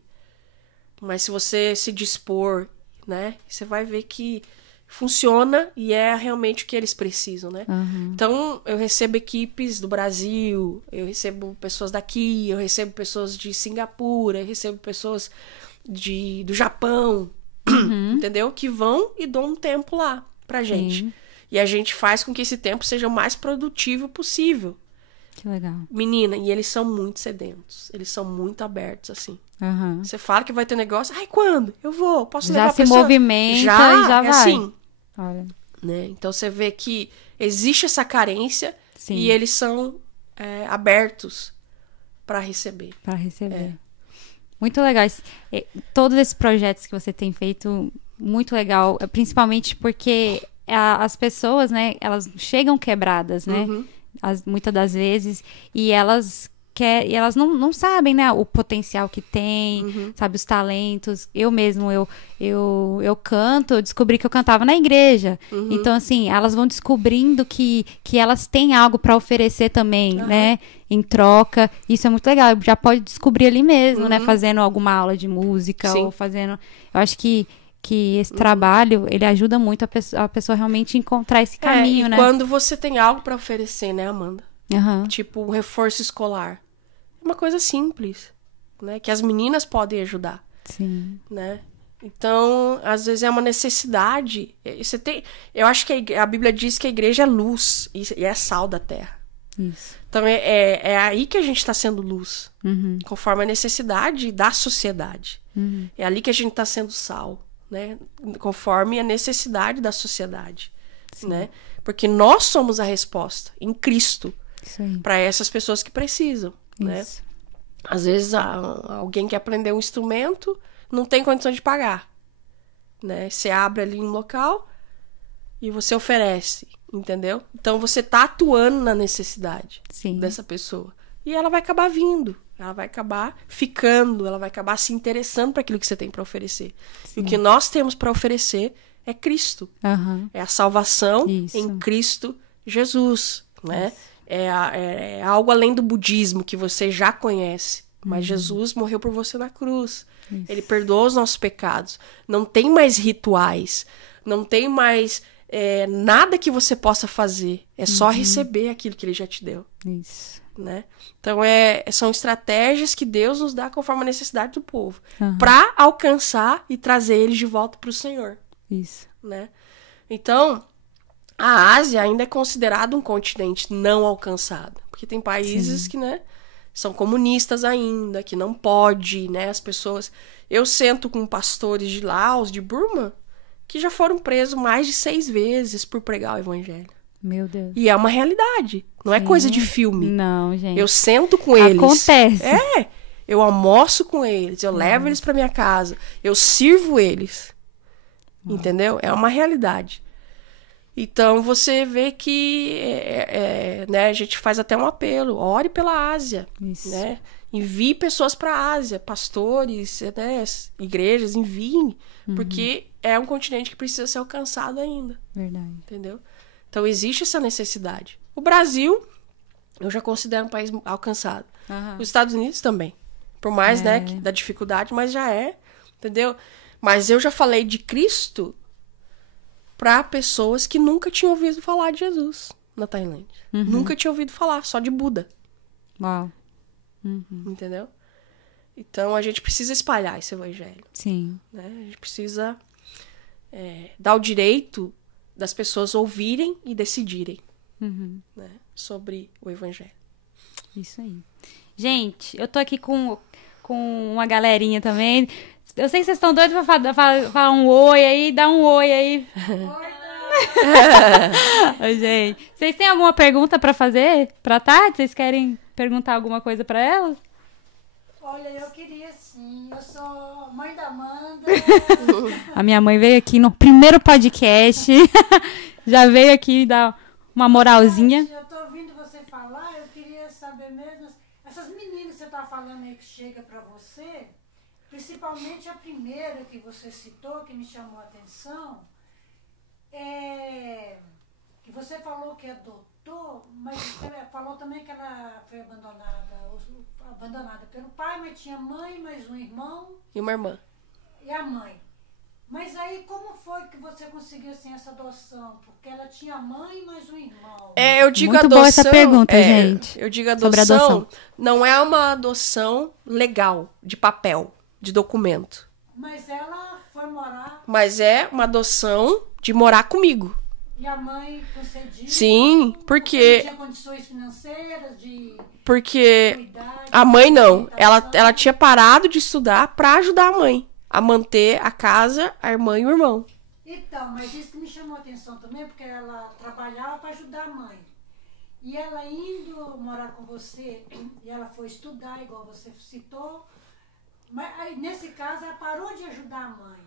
Mas se você se dispor, né? Você vai ver que funciona e é realmente o que eles precisam, né? Então, eu recebo equipes do Brasil, eu recebo pessoas daqui, eu recebo pessoas de Singapura, eu recebo pessoas do Japão, entendeu? Que vão e dão um tempo lá pra gente. Sim. E a gente faz com que esse tempo seja o mais produtivo possível. Que legal. Menina, e eles são muito sedentos. Eles são muito abertos, assim. Você fala que vai ter negócio. Ai, quando? Eu vou. Posso levar a pessoa? Já se movimenta e já vai. Assim. Olha. Né? Então, você vê que existe essa carência. Sim. E eles são abertos para receber. Para receber. Muito legal. Todos esses projetos que você tem feito, muito legal. Principalmente porque as pessoas, né, elas chegam quebradas, né? Muitas das vezes, e elas e elas não sabem, né, o potencial que tem, sabe, os talentos. Eu mesmo, eu canto, eu descobri que eu cantava na igreja. Então, assim, elas vão descobrindo que elas têm algo para oferecer também, né, em troca. Isso é muito legal. Já pode descobrir ali mesmo, né, fazendo alguma aula de música. Sim. Ou fazendo... Eu acho que esse trabalho, ele ajuda muito a pessoa realmente encontrar esse caminho, né? Quando você tem algo para oferecer, né, Amanda? Tipo, um reforço escolar. É uma coisa simples, né? Que as meninas podem ajudar. Sim. Né? Então, às vezes é uma necessidade. Eu acho que a Bíblia diz que a igreja é luz e é sal da terra. Isso. Então, é aí que a gente está sendo luz. Conforme a necessidade da sociedade. É ali que a gente está sendo sal. Né? Conforme a necessidade da sociedade. Né? Porque nós somos a resposta em Cristo. Para essas pessoas que precisam, né? Às vezes alguém quer aprender um instrumento, não tem condição de pagar, né? Você abre ali um local e você oferece, entendeu? Então você tá atuando na necessidade dessa pessoa. E ela vai acabar vindo, ela vai acabar ficando, ela vai acabar se interessando para aquilo que você tem para oferecer. E o que nós temos para oferecer é Cristo. É a salvação em Cristo Jesus, né? É algo além do budismo que você já conhece. Mas Jesus morreu por você na cruz. Ele perdoou os nossos pecados. Não tem mais rituais. Não tem mais nada que você possa fazer. É só receber aquilo que ele já te deu. Né? Então, são estratégias que Deus nos dá conforme a necessidade do povo. Para alcançar e trazer eles de volta para o Senhor. Né? Então... A Ásia ainda é considerada um continente não alcançado. Porque tem países que, né, são comunistas ainda, que não pode, né, as pessoas... Eu sento com pastores de Laos, de Burma, que já foram presos mais de 6 vezes por pregar o evangelho. Meu Deus. E é uma realidade. Não é coisa de filme. Não, gente. Eu sento com eles. Acontece. Eu almoço com eles, eu levo eles pra minha casa, eu sirvo eles. Entendeu? É uma realidade. Então, você vê que né, a gente faz até um apelo. Ore pela Ásia. Né? Envie pessoas para a Ásia. Pastores, né, igrejas, enviem. Porque é um continente que precisa ser alcançado ainda. Verdade. Entendeu? Então, existe essa necessidade. O Brasil, eu já considero um país alcançado. Os Estados Unidos também. Por mais, né, da dificuldade, mas já é. Entendeu? Mas eu já falei de Cristo... para pessoas que nunca tinham ouvido falar de Jesus na Tailândia. Nunca tinham ouvido falar, só de Buda. Uau. Entendeu? Então, a gente precisa espalhar esse evangelho. Sim. Né? A gente precisa dar o direito das pessoas ouvirem e decidirem né, sobre o evangelho. Isso aí. Gente, eu tô aqui com uma galerinha também... Eu sei que vocês estão doidos pra falar um oi aí, dá um oi aí. Oi, gente. Vocês têm alguma pergunta pra fazer pra Tati? Vocês querem perguntar alguma coisa pra elas? Olha, eu queria sim. Eu sou mãe da Amanda. A minha mãe veio aqui no primeiro podcast. Já veio aqui dar uma moralzinha. Eu tô ouvindo você falar, eu queria saber mesmo. Essas meninas que você tá falando aí que chega pra você... Principalmente a primeira que você citou, que me chamou a atenção, que você falou que adotou, mas você falou também que ela foi abandonada pelo pai, mas tinha mãe, mais um irmão. E uma irmã. E a mãe. Mas aí como foi que você conseguiu assim, essa adoção? Porque ela tinha mãe, mais um irmão. Eu digo muito adoção. Boa essa pergunta, gente. Eu digo adoção, não é uma adoção legal, de papel. De documento. Mas ela foi morar... Mas é uma adoção de morar comigo. E a mãe concediu? Sim, porque... Não tinha condições financeiras de... Porque cuidar, a mãe não. Ela tinha parado de estudar pra ajudar a mãe. A manter a casa, a irmã e o irmão. Então, mas isso que me chamou a atenção também, porque ela trabalhava pra ajudar a mãe. E ela indo morar com você, e ela foi estudar, igual você citou... Mas aí, nesse caso, ela parou de ajudar a mãe.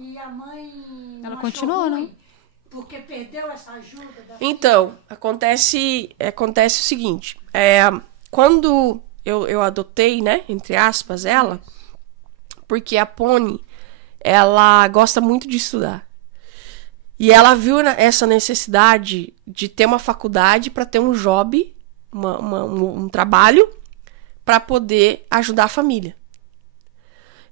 E a mãe... Ela continuou, né? Porque perdeu essa ajuda da Então, acontece o seguinte. quando eu adotei, né, entre aspas, ela, porque a Pony, ela gosta muito de estudar. E ela viu essa necessidade de ter uma faculdade para ter um job, um trabalho, para poder ajudar a família.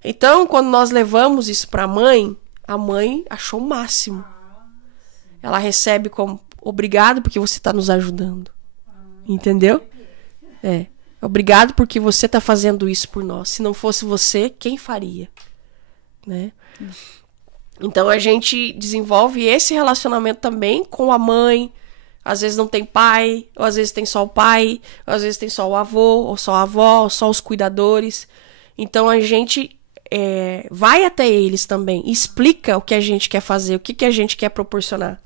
Então, quando nós levamos isso para a mãe achou o máximo. Ela recebe como obrigado porque você está nos ajudando. Entendeu? Obrigado porque você está fazendo isso por nós. Se não fosse você, quem faria? Né? Então a gente desenvolve esse relacionamento também com a mãe. Às vezes não tem pai, ou às vezes tem só o pai, ou às vezes tem só o avô, ou só a avó, ou só os cuidadores. Então a gente vai até eles também, explica o que a gente quer fazer, o que a gente quer proporcionar.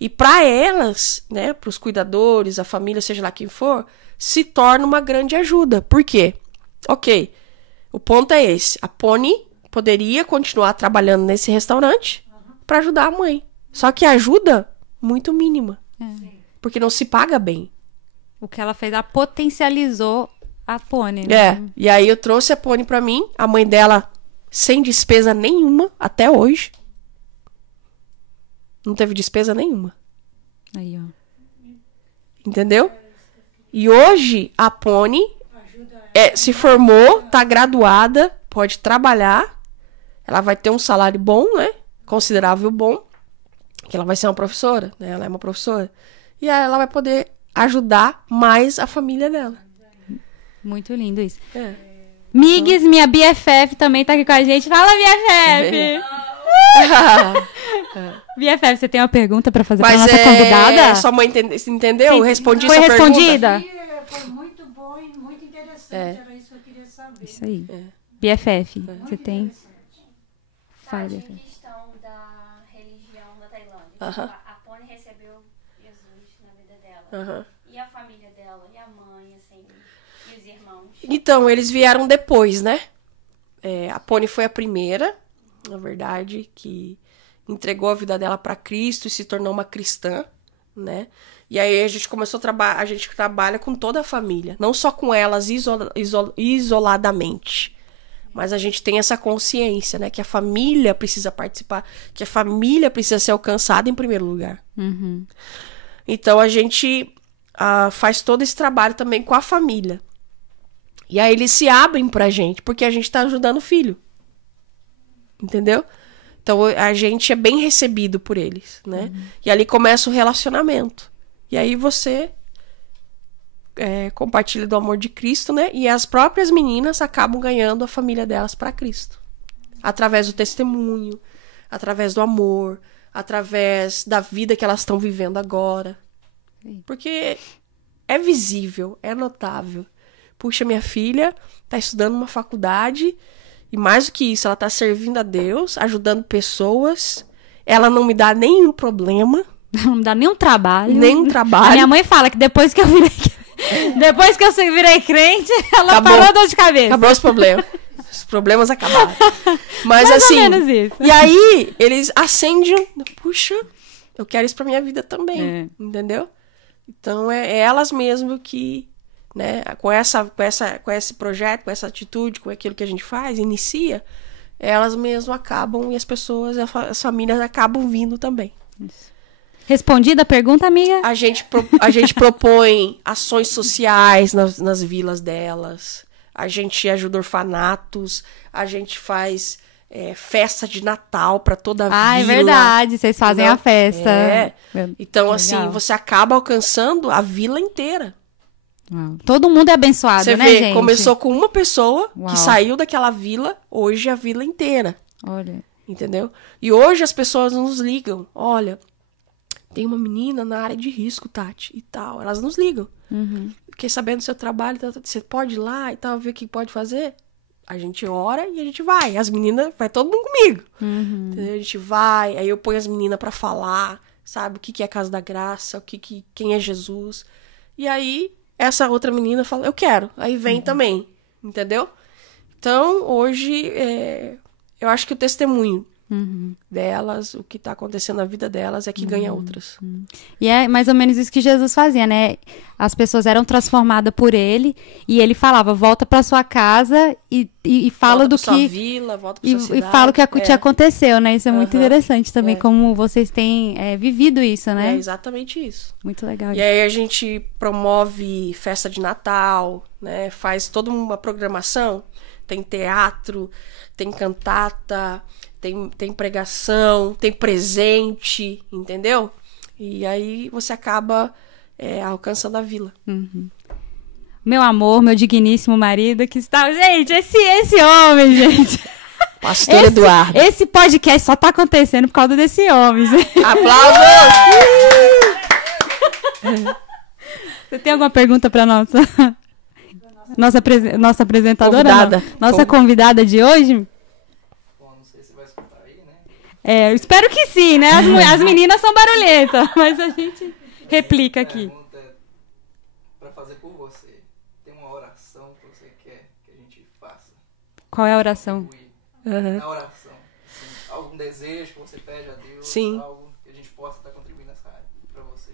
E para elas, né, para os cuidadores, a família, seja lá quem for, se torna uma grande ajuda. Por quê? Ok, o ponto é esse. A Pony poderia continuar trabalhando nesse restaurante para ajudar a mãe. Só que ajuda muito mínima. Porque não se paga bem. O que ela fez, ela potencializou a Pony, né? E aí eu trouxe a Pony pra mim, a mãe dela sem despesa nenhuma, até hoje. Não teve despesa nenhuma. Aí, ó. Entendeu? E hoje a Pony se formou, tá graduada, pode trabalhar. Ela vai ter um salário bom, né? Considerável bom. Que ela vai ser uma professora, né? Ela é uma professora. E aí ela vai poder ajudar mais a família dela. Muito lindo isso. Migs, minha BFF, também tá aqui com a gente. Fala, BFF! BFF, você tem uma pergunta pra fazer pra nossa convidada? Sua mãe entendeu? Sim. Respondi Foi sua respondida? pergunta. Foi muito bom e muito interessante. Era isso que eu queria saber. Isso aí. BFF, você tem... Interessante. Fala, Tati, em BFF. questão da religião na Tailândia. Aham. Tipo, a Pony recebeu Jesus na vida dela. E a família dela, e a mãe, assim, e os irmãos. Então, eles vieram depois, né? A Pony foi a primeira, na verdade, que entregou a vida dela para Cristo e se tornou uma cristã, né? E aí a gente começou a trabalhar, a gente trabalha com toda a família, não só com elas isoladamente, mas a gente tem essa consciência, né? Que a família precisa participar, que a família precisa ser alcançada em primeiro lugar. Então a gente faz todo esse trabalho também com a família. E aí eles se abrem pra gente, porque a gente tá ajudando o filho. Entendeu? Então a gente é bem recebido por eles, né? E ali começa o relacionamento. E aí você compartilha do amor de Cristo, né? E as próprias meninas acabam ganhando a família delas pra Cristo. Através do testemunho, através do amor, através da vida que elas estão vivendo agora. Porque é visível, é notável. Puxa, minha filha tá estudando numa faculdade e mais do que isso, ela tá servindo a Deus, ajudando pessoas. Ela não me dá nenhum problema. Não me dá nenhum trabalho. Nenhum trabalho. A minha mãe fala que depois que eu virei crente, ela Acabou. parou a dor de cabeça. Acabou os problemas. Os problemas acabaram. Mas Mais ou assim, menos isso. e aí eles acendem, puxa, eu quero isso pra minha vida também, entendeu? Então é elas mesmo que, né, com esse projeto, com essa atitude, com aquilo que a gente faz, inicia, elas mesmo acabam e as pessoas, as famílias acabam vindo também. Respondida a pergunta, amiga? A gente propõe ações sociais nas vilas delas. A gente ajuda orfanatos. A gente faz festa de Natal para toda a vila. É verdade. Vocês fazem a festa. Então, Legal. assim, você acaba alcançando a vila inteira. Uau. Todo mundo é abençoado, Você né, vê, gente? começou com uma pessoa Uau. que saiu daquela vila, hoje é a vila inteira. Olha. Entendeu? E hoje as pessoas nos ligam. Olha, tem uma menina na área de risco, Tati, e tal. Elas nos ligam. Fiquei sabendo do seu trabalho, você pode ir lá e tal, ver o que pode fazer? A gente ora e a gente vai. As meninas, vai todo mundo comigo. Entendeu? A gente vai, aí eu ponho as meninas pra falar, sabe? O que é a Casa da Graça, quem é Jesus. E aí, essa outra menina fala, eu quero. Aí vem também, entendeu? Então, hoje, eu acho que o testemunho delas, o que tá acontecendo na vida delas é que ganha outras. E é mais ou menos isso que Jesus fazia, né? As pessoas eram transformadas por ele e ele falava, volta pra sua casa e fala Volta do pra sua que... vila, volta pra sua cidade. E fala o que te aconteceu, né? Isso é muito interessante também, como vocês têm vivido isso, né? É exatamente isso. Muito legal. E aí a gente promove festa de Natal, né? Faz toda uma programação. Tem teatro, tem cantata, tem pregação, tem presente, entendeu? E aí você acaba alcançando a vila. Meu amor, meu digníssimo marido que está... Gente, esse homem, gente... Pastor Eduardo. Esse podcast só tá acontecendo por causa desse homem. Aplausos! Você tem alguma pergunta para nossa apresentadora? Convidada. Nossa convidada de hoje? Bom, não sei se vai escutar aí, né? Eu espero que sim, né? As meninas são barulhentas, mas a gente replica aqui. A pergunta é pra fazer por você. Tem uma oração que você quer que a gente faça? Qual é a oração? Na oração. Assim, algum desejo que você pede a Deus? Sim. Algo que a gente possa estar contribuindo nessa área pra você.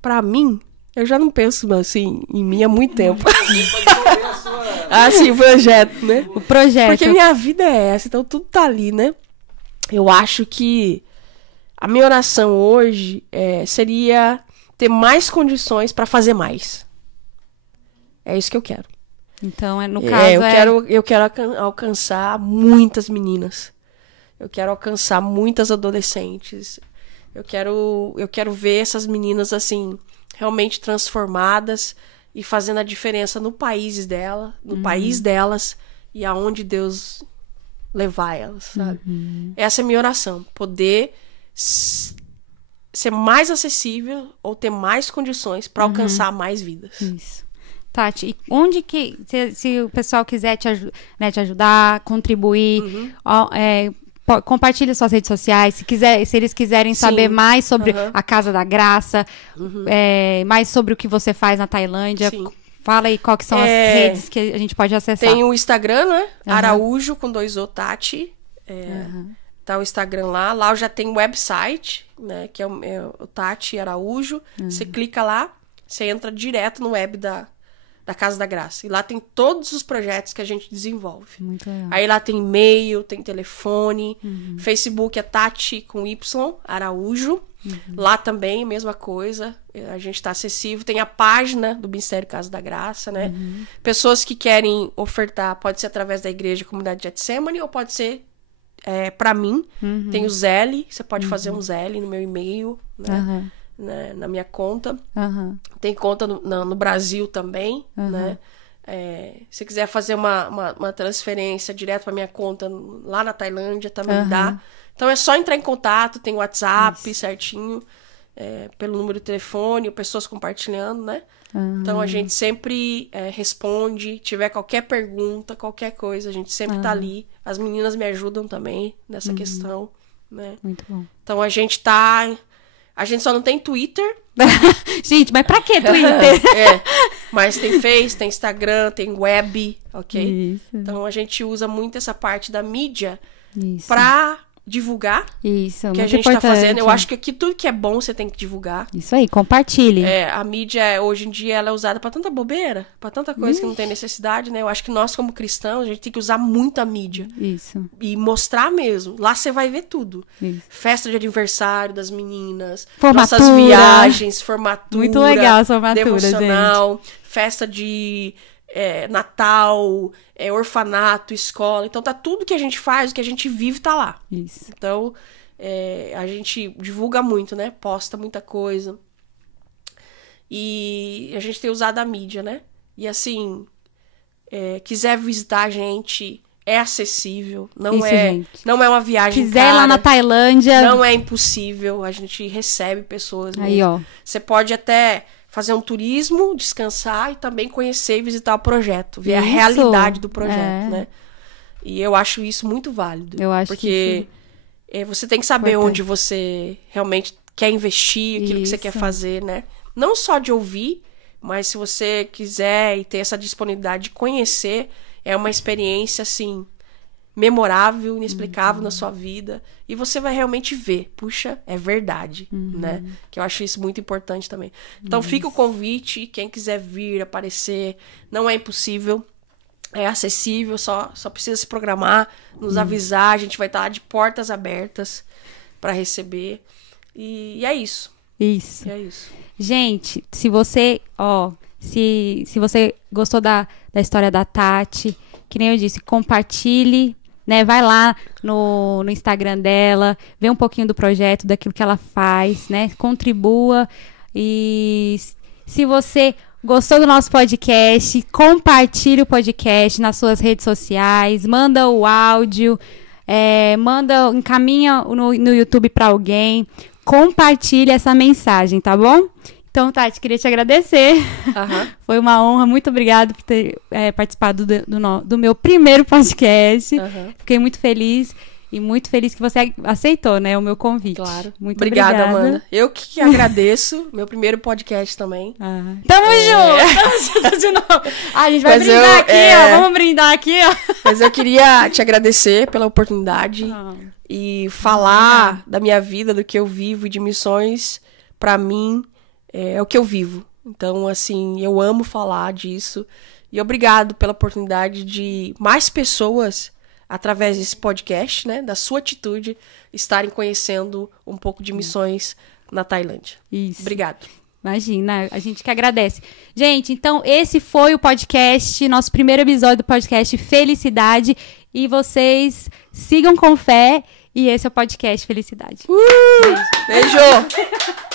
Pra mim, eu já não penso assim em mim há muito tempo. Você pode desenvolver a sua... Sim, o projeto, né? O projeto. Porque minha vida é essa, então tudo tá ali, né? Eu acho que a minha oração hoje seria ter mais condições pra fazer mais. É isso que eu quero. Então, no caso, eu quero alcançar muitas meninas. Eu quero alcançar muitas adolescentes. Eu quero ver essas meninas, assim, realmente transformadas e fazendo a diferença no país delas e aonde Deus levar elas, sabe? Essa é a minha oração. Poder ser mais acessível ou ter mais condições para alcançar mais vidas. Isso. Tati, e onde que, se o pessoal quiser te ajudar, contribuir, compartilha suas redes sociais, se eles quiserem saber mais sobre a Casa da Graça, mais sobre o que você faz na Tailândia, fala aí quais que são as redes que a gente pode acessar. Tem o Instagram, né? Araújo, com 2 O, Tati. Tá o Instagram lá. Lá eu já tenho o website, né? Que é o Tati Araújo. Você clica lá, você entra direto no web da Casa da Graça. E lá tem todos os projetos que a gente desenvolve. Muito legal. Aí lá tem e-mail, tem telefone. Facebook é Tati com Y, Araújo. Lá também, mesma coisa. A gente tá acessível. Tem a página do Ministério Casa da Graça, né? Pessoas que querem ofertar, pode ser através da Igreja Comunidade Getsemane ou pode ser pra mim. Tem o Zelle. Você pode fazer um Zelle no meu e-mail, né? Na minha conta. Tem conta no Brasil também, né? Se quiser fazer uma transferência direto para minha conta lá na Tailândia, também dá. Então é só entrar em contato, tem WhatsApp certinho, pelo número de telefone, pessoas compartilhando, né? Então a gente sempre responde, tiver qualquer pergunta, qualquer coisa, a gente sempre tá ali. As meninas me ajudam também nessa questão, né? Muito bom. Então a gente só não tem Twitter. Gente, mas pra que Twitter? Mas tem Face, tem Instagram, tem web, ok? Isso. Então a gente usa muito essa parte da mídia pra divulgar isso, o que muito a gente importante. tá fazendo. Eu acho que aqui tudo que é bom você tem que divulgar. Isso aí, compartilhe. A mídia, hoje em dia, ela é usada pra tanta bobeira, pra tanta coisa que não tem necessidade, né? Eu acho que nós, como cristãos, a gente tem que usar muito a mídia. Isso. E mostrar mesmo. Lá você vai ver tudo. Isso. Festa de aniversário das meninas, Formatura. nossas viagens, formatura. Muito legal a formatura, devocional, festa de Natal, orfanato, escola. Então tá tudo que a gente faz, o que a gente vive tá lá. Isso. Então a gente divulga muito, né? Posta muita coisa. E a gente tem usado a mídia, né? E assim, quiser visitar a gente, é acessível. Não é uma viagem quiser cara, ir lá na Tailândia. Não é impossível. A gente recebe pessoas mesmo. Aí, ó. Você pode até fazer um turismo, descansar e também conhecer e visitar o projeto. Ver a realidade do projeto, né? E eu acho isso muito válido. Eu acho porque você tem que saber onde você realmente quer investir, aquilo que você quer fazer, né? Não só de ouvir, mas se você quiser e ter essa disponibilidade de conhecer, é uma experiência, assim, memorável, inexplicável na sua vida. E você vai realmente ver, puxa, é verdade, né? Que eu acho isso muito importante também. Então fica o convite, quem quiser vir, aparecer, não é impossível. É acessível, só precisa se programar, nos avisar, a gente vai estar de portas abertas para receber. E é isso. Isso. É isso. Gente, se você, se você gostou da história da Tati, que nem eu disse, compartilhe, né? Vai lá no Instagram dela, vê um pouquinho do projeto, daquilo que ela faz, né? Contribua. E se você gostou do nosso podcast, compartilhe o podcast nas suas redes sociais, manda o áudio, encaminha no YouTube para alguém, compartilhe essa mensagem, tá bom? Então, Tati, queria te agradecer. Foi uma honra, muito obrigada por ter participado do meu primeiro podcast. Fiquei muito feliz. E muito feliz que você aceitou, né, o meu convite. Claro. Muito obrigada, Amanda. Eu que agradeço. Meu primeiro podcast também. Tamo junto de novo. A gente vai brindar aqui, ó. Vamos brindar aqui, ó. Mas eu queria te agradecer pela oportunidade e falar da minha vida, do que eu vivo e de missões, pra mim, é o que eu vivo. Então, assim, eu amo falar disso. E obrigado pela oportunidade de mais pessoas, através desse podcast, né, da sua atitude, estarem conhecendo um pouco de missões na Tailândia. Isso. Obrigado. Imagina, a gente que agradece. Gente, então esse foi o podcast, nosso primeiro episódio do podcast Felicidade. E vocês sigam com fé. E esse é o podcast Felicidade. Beijo!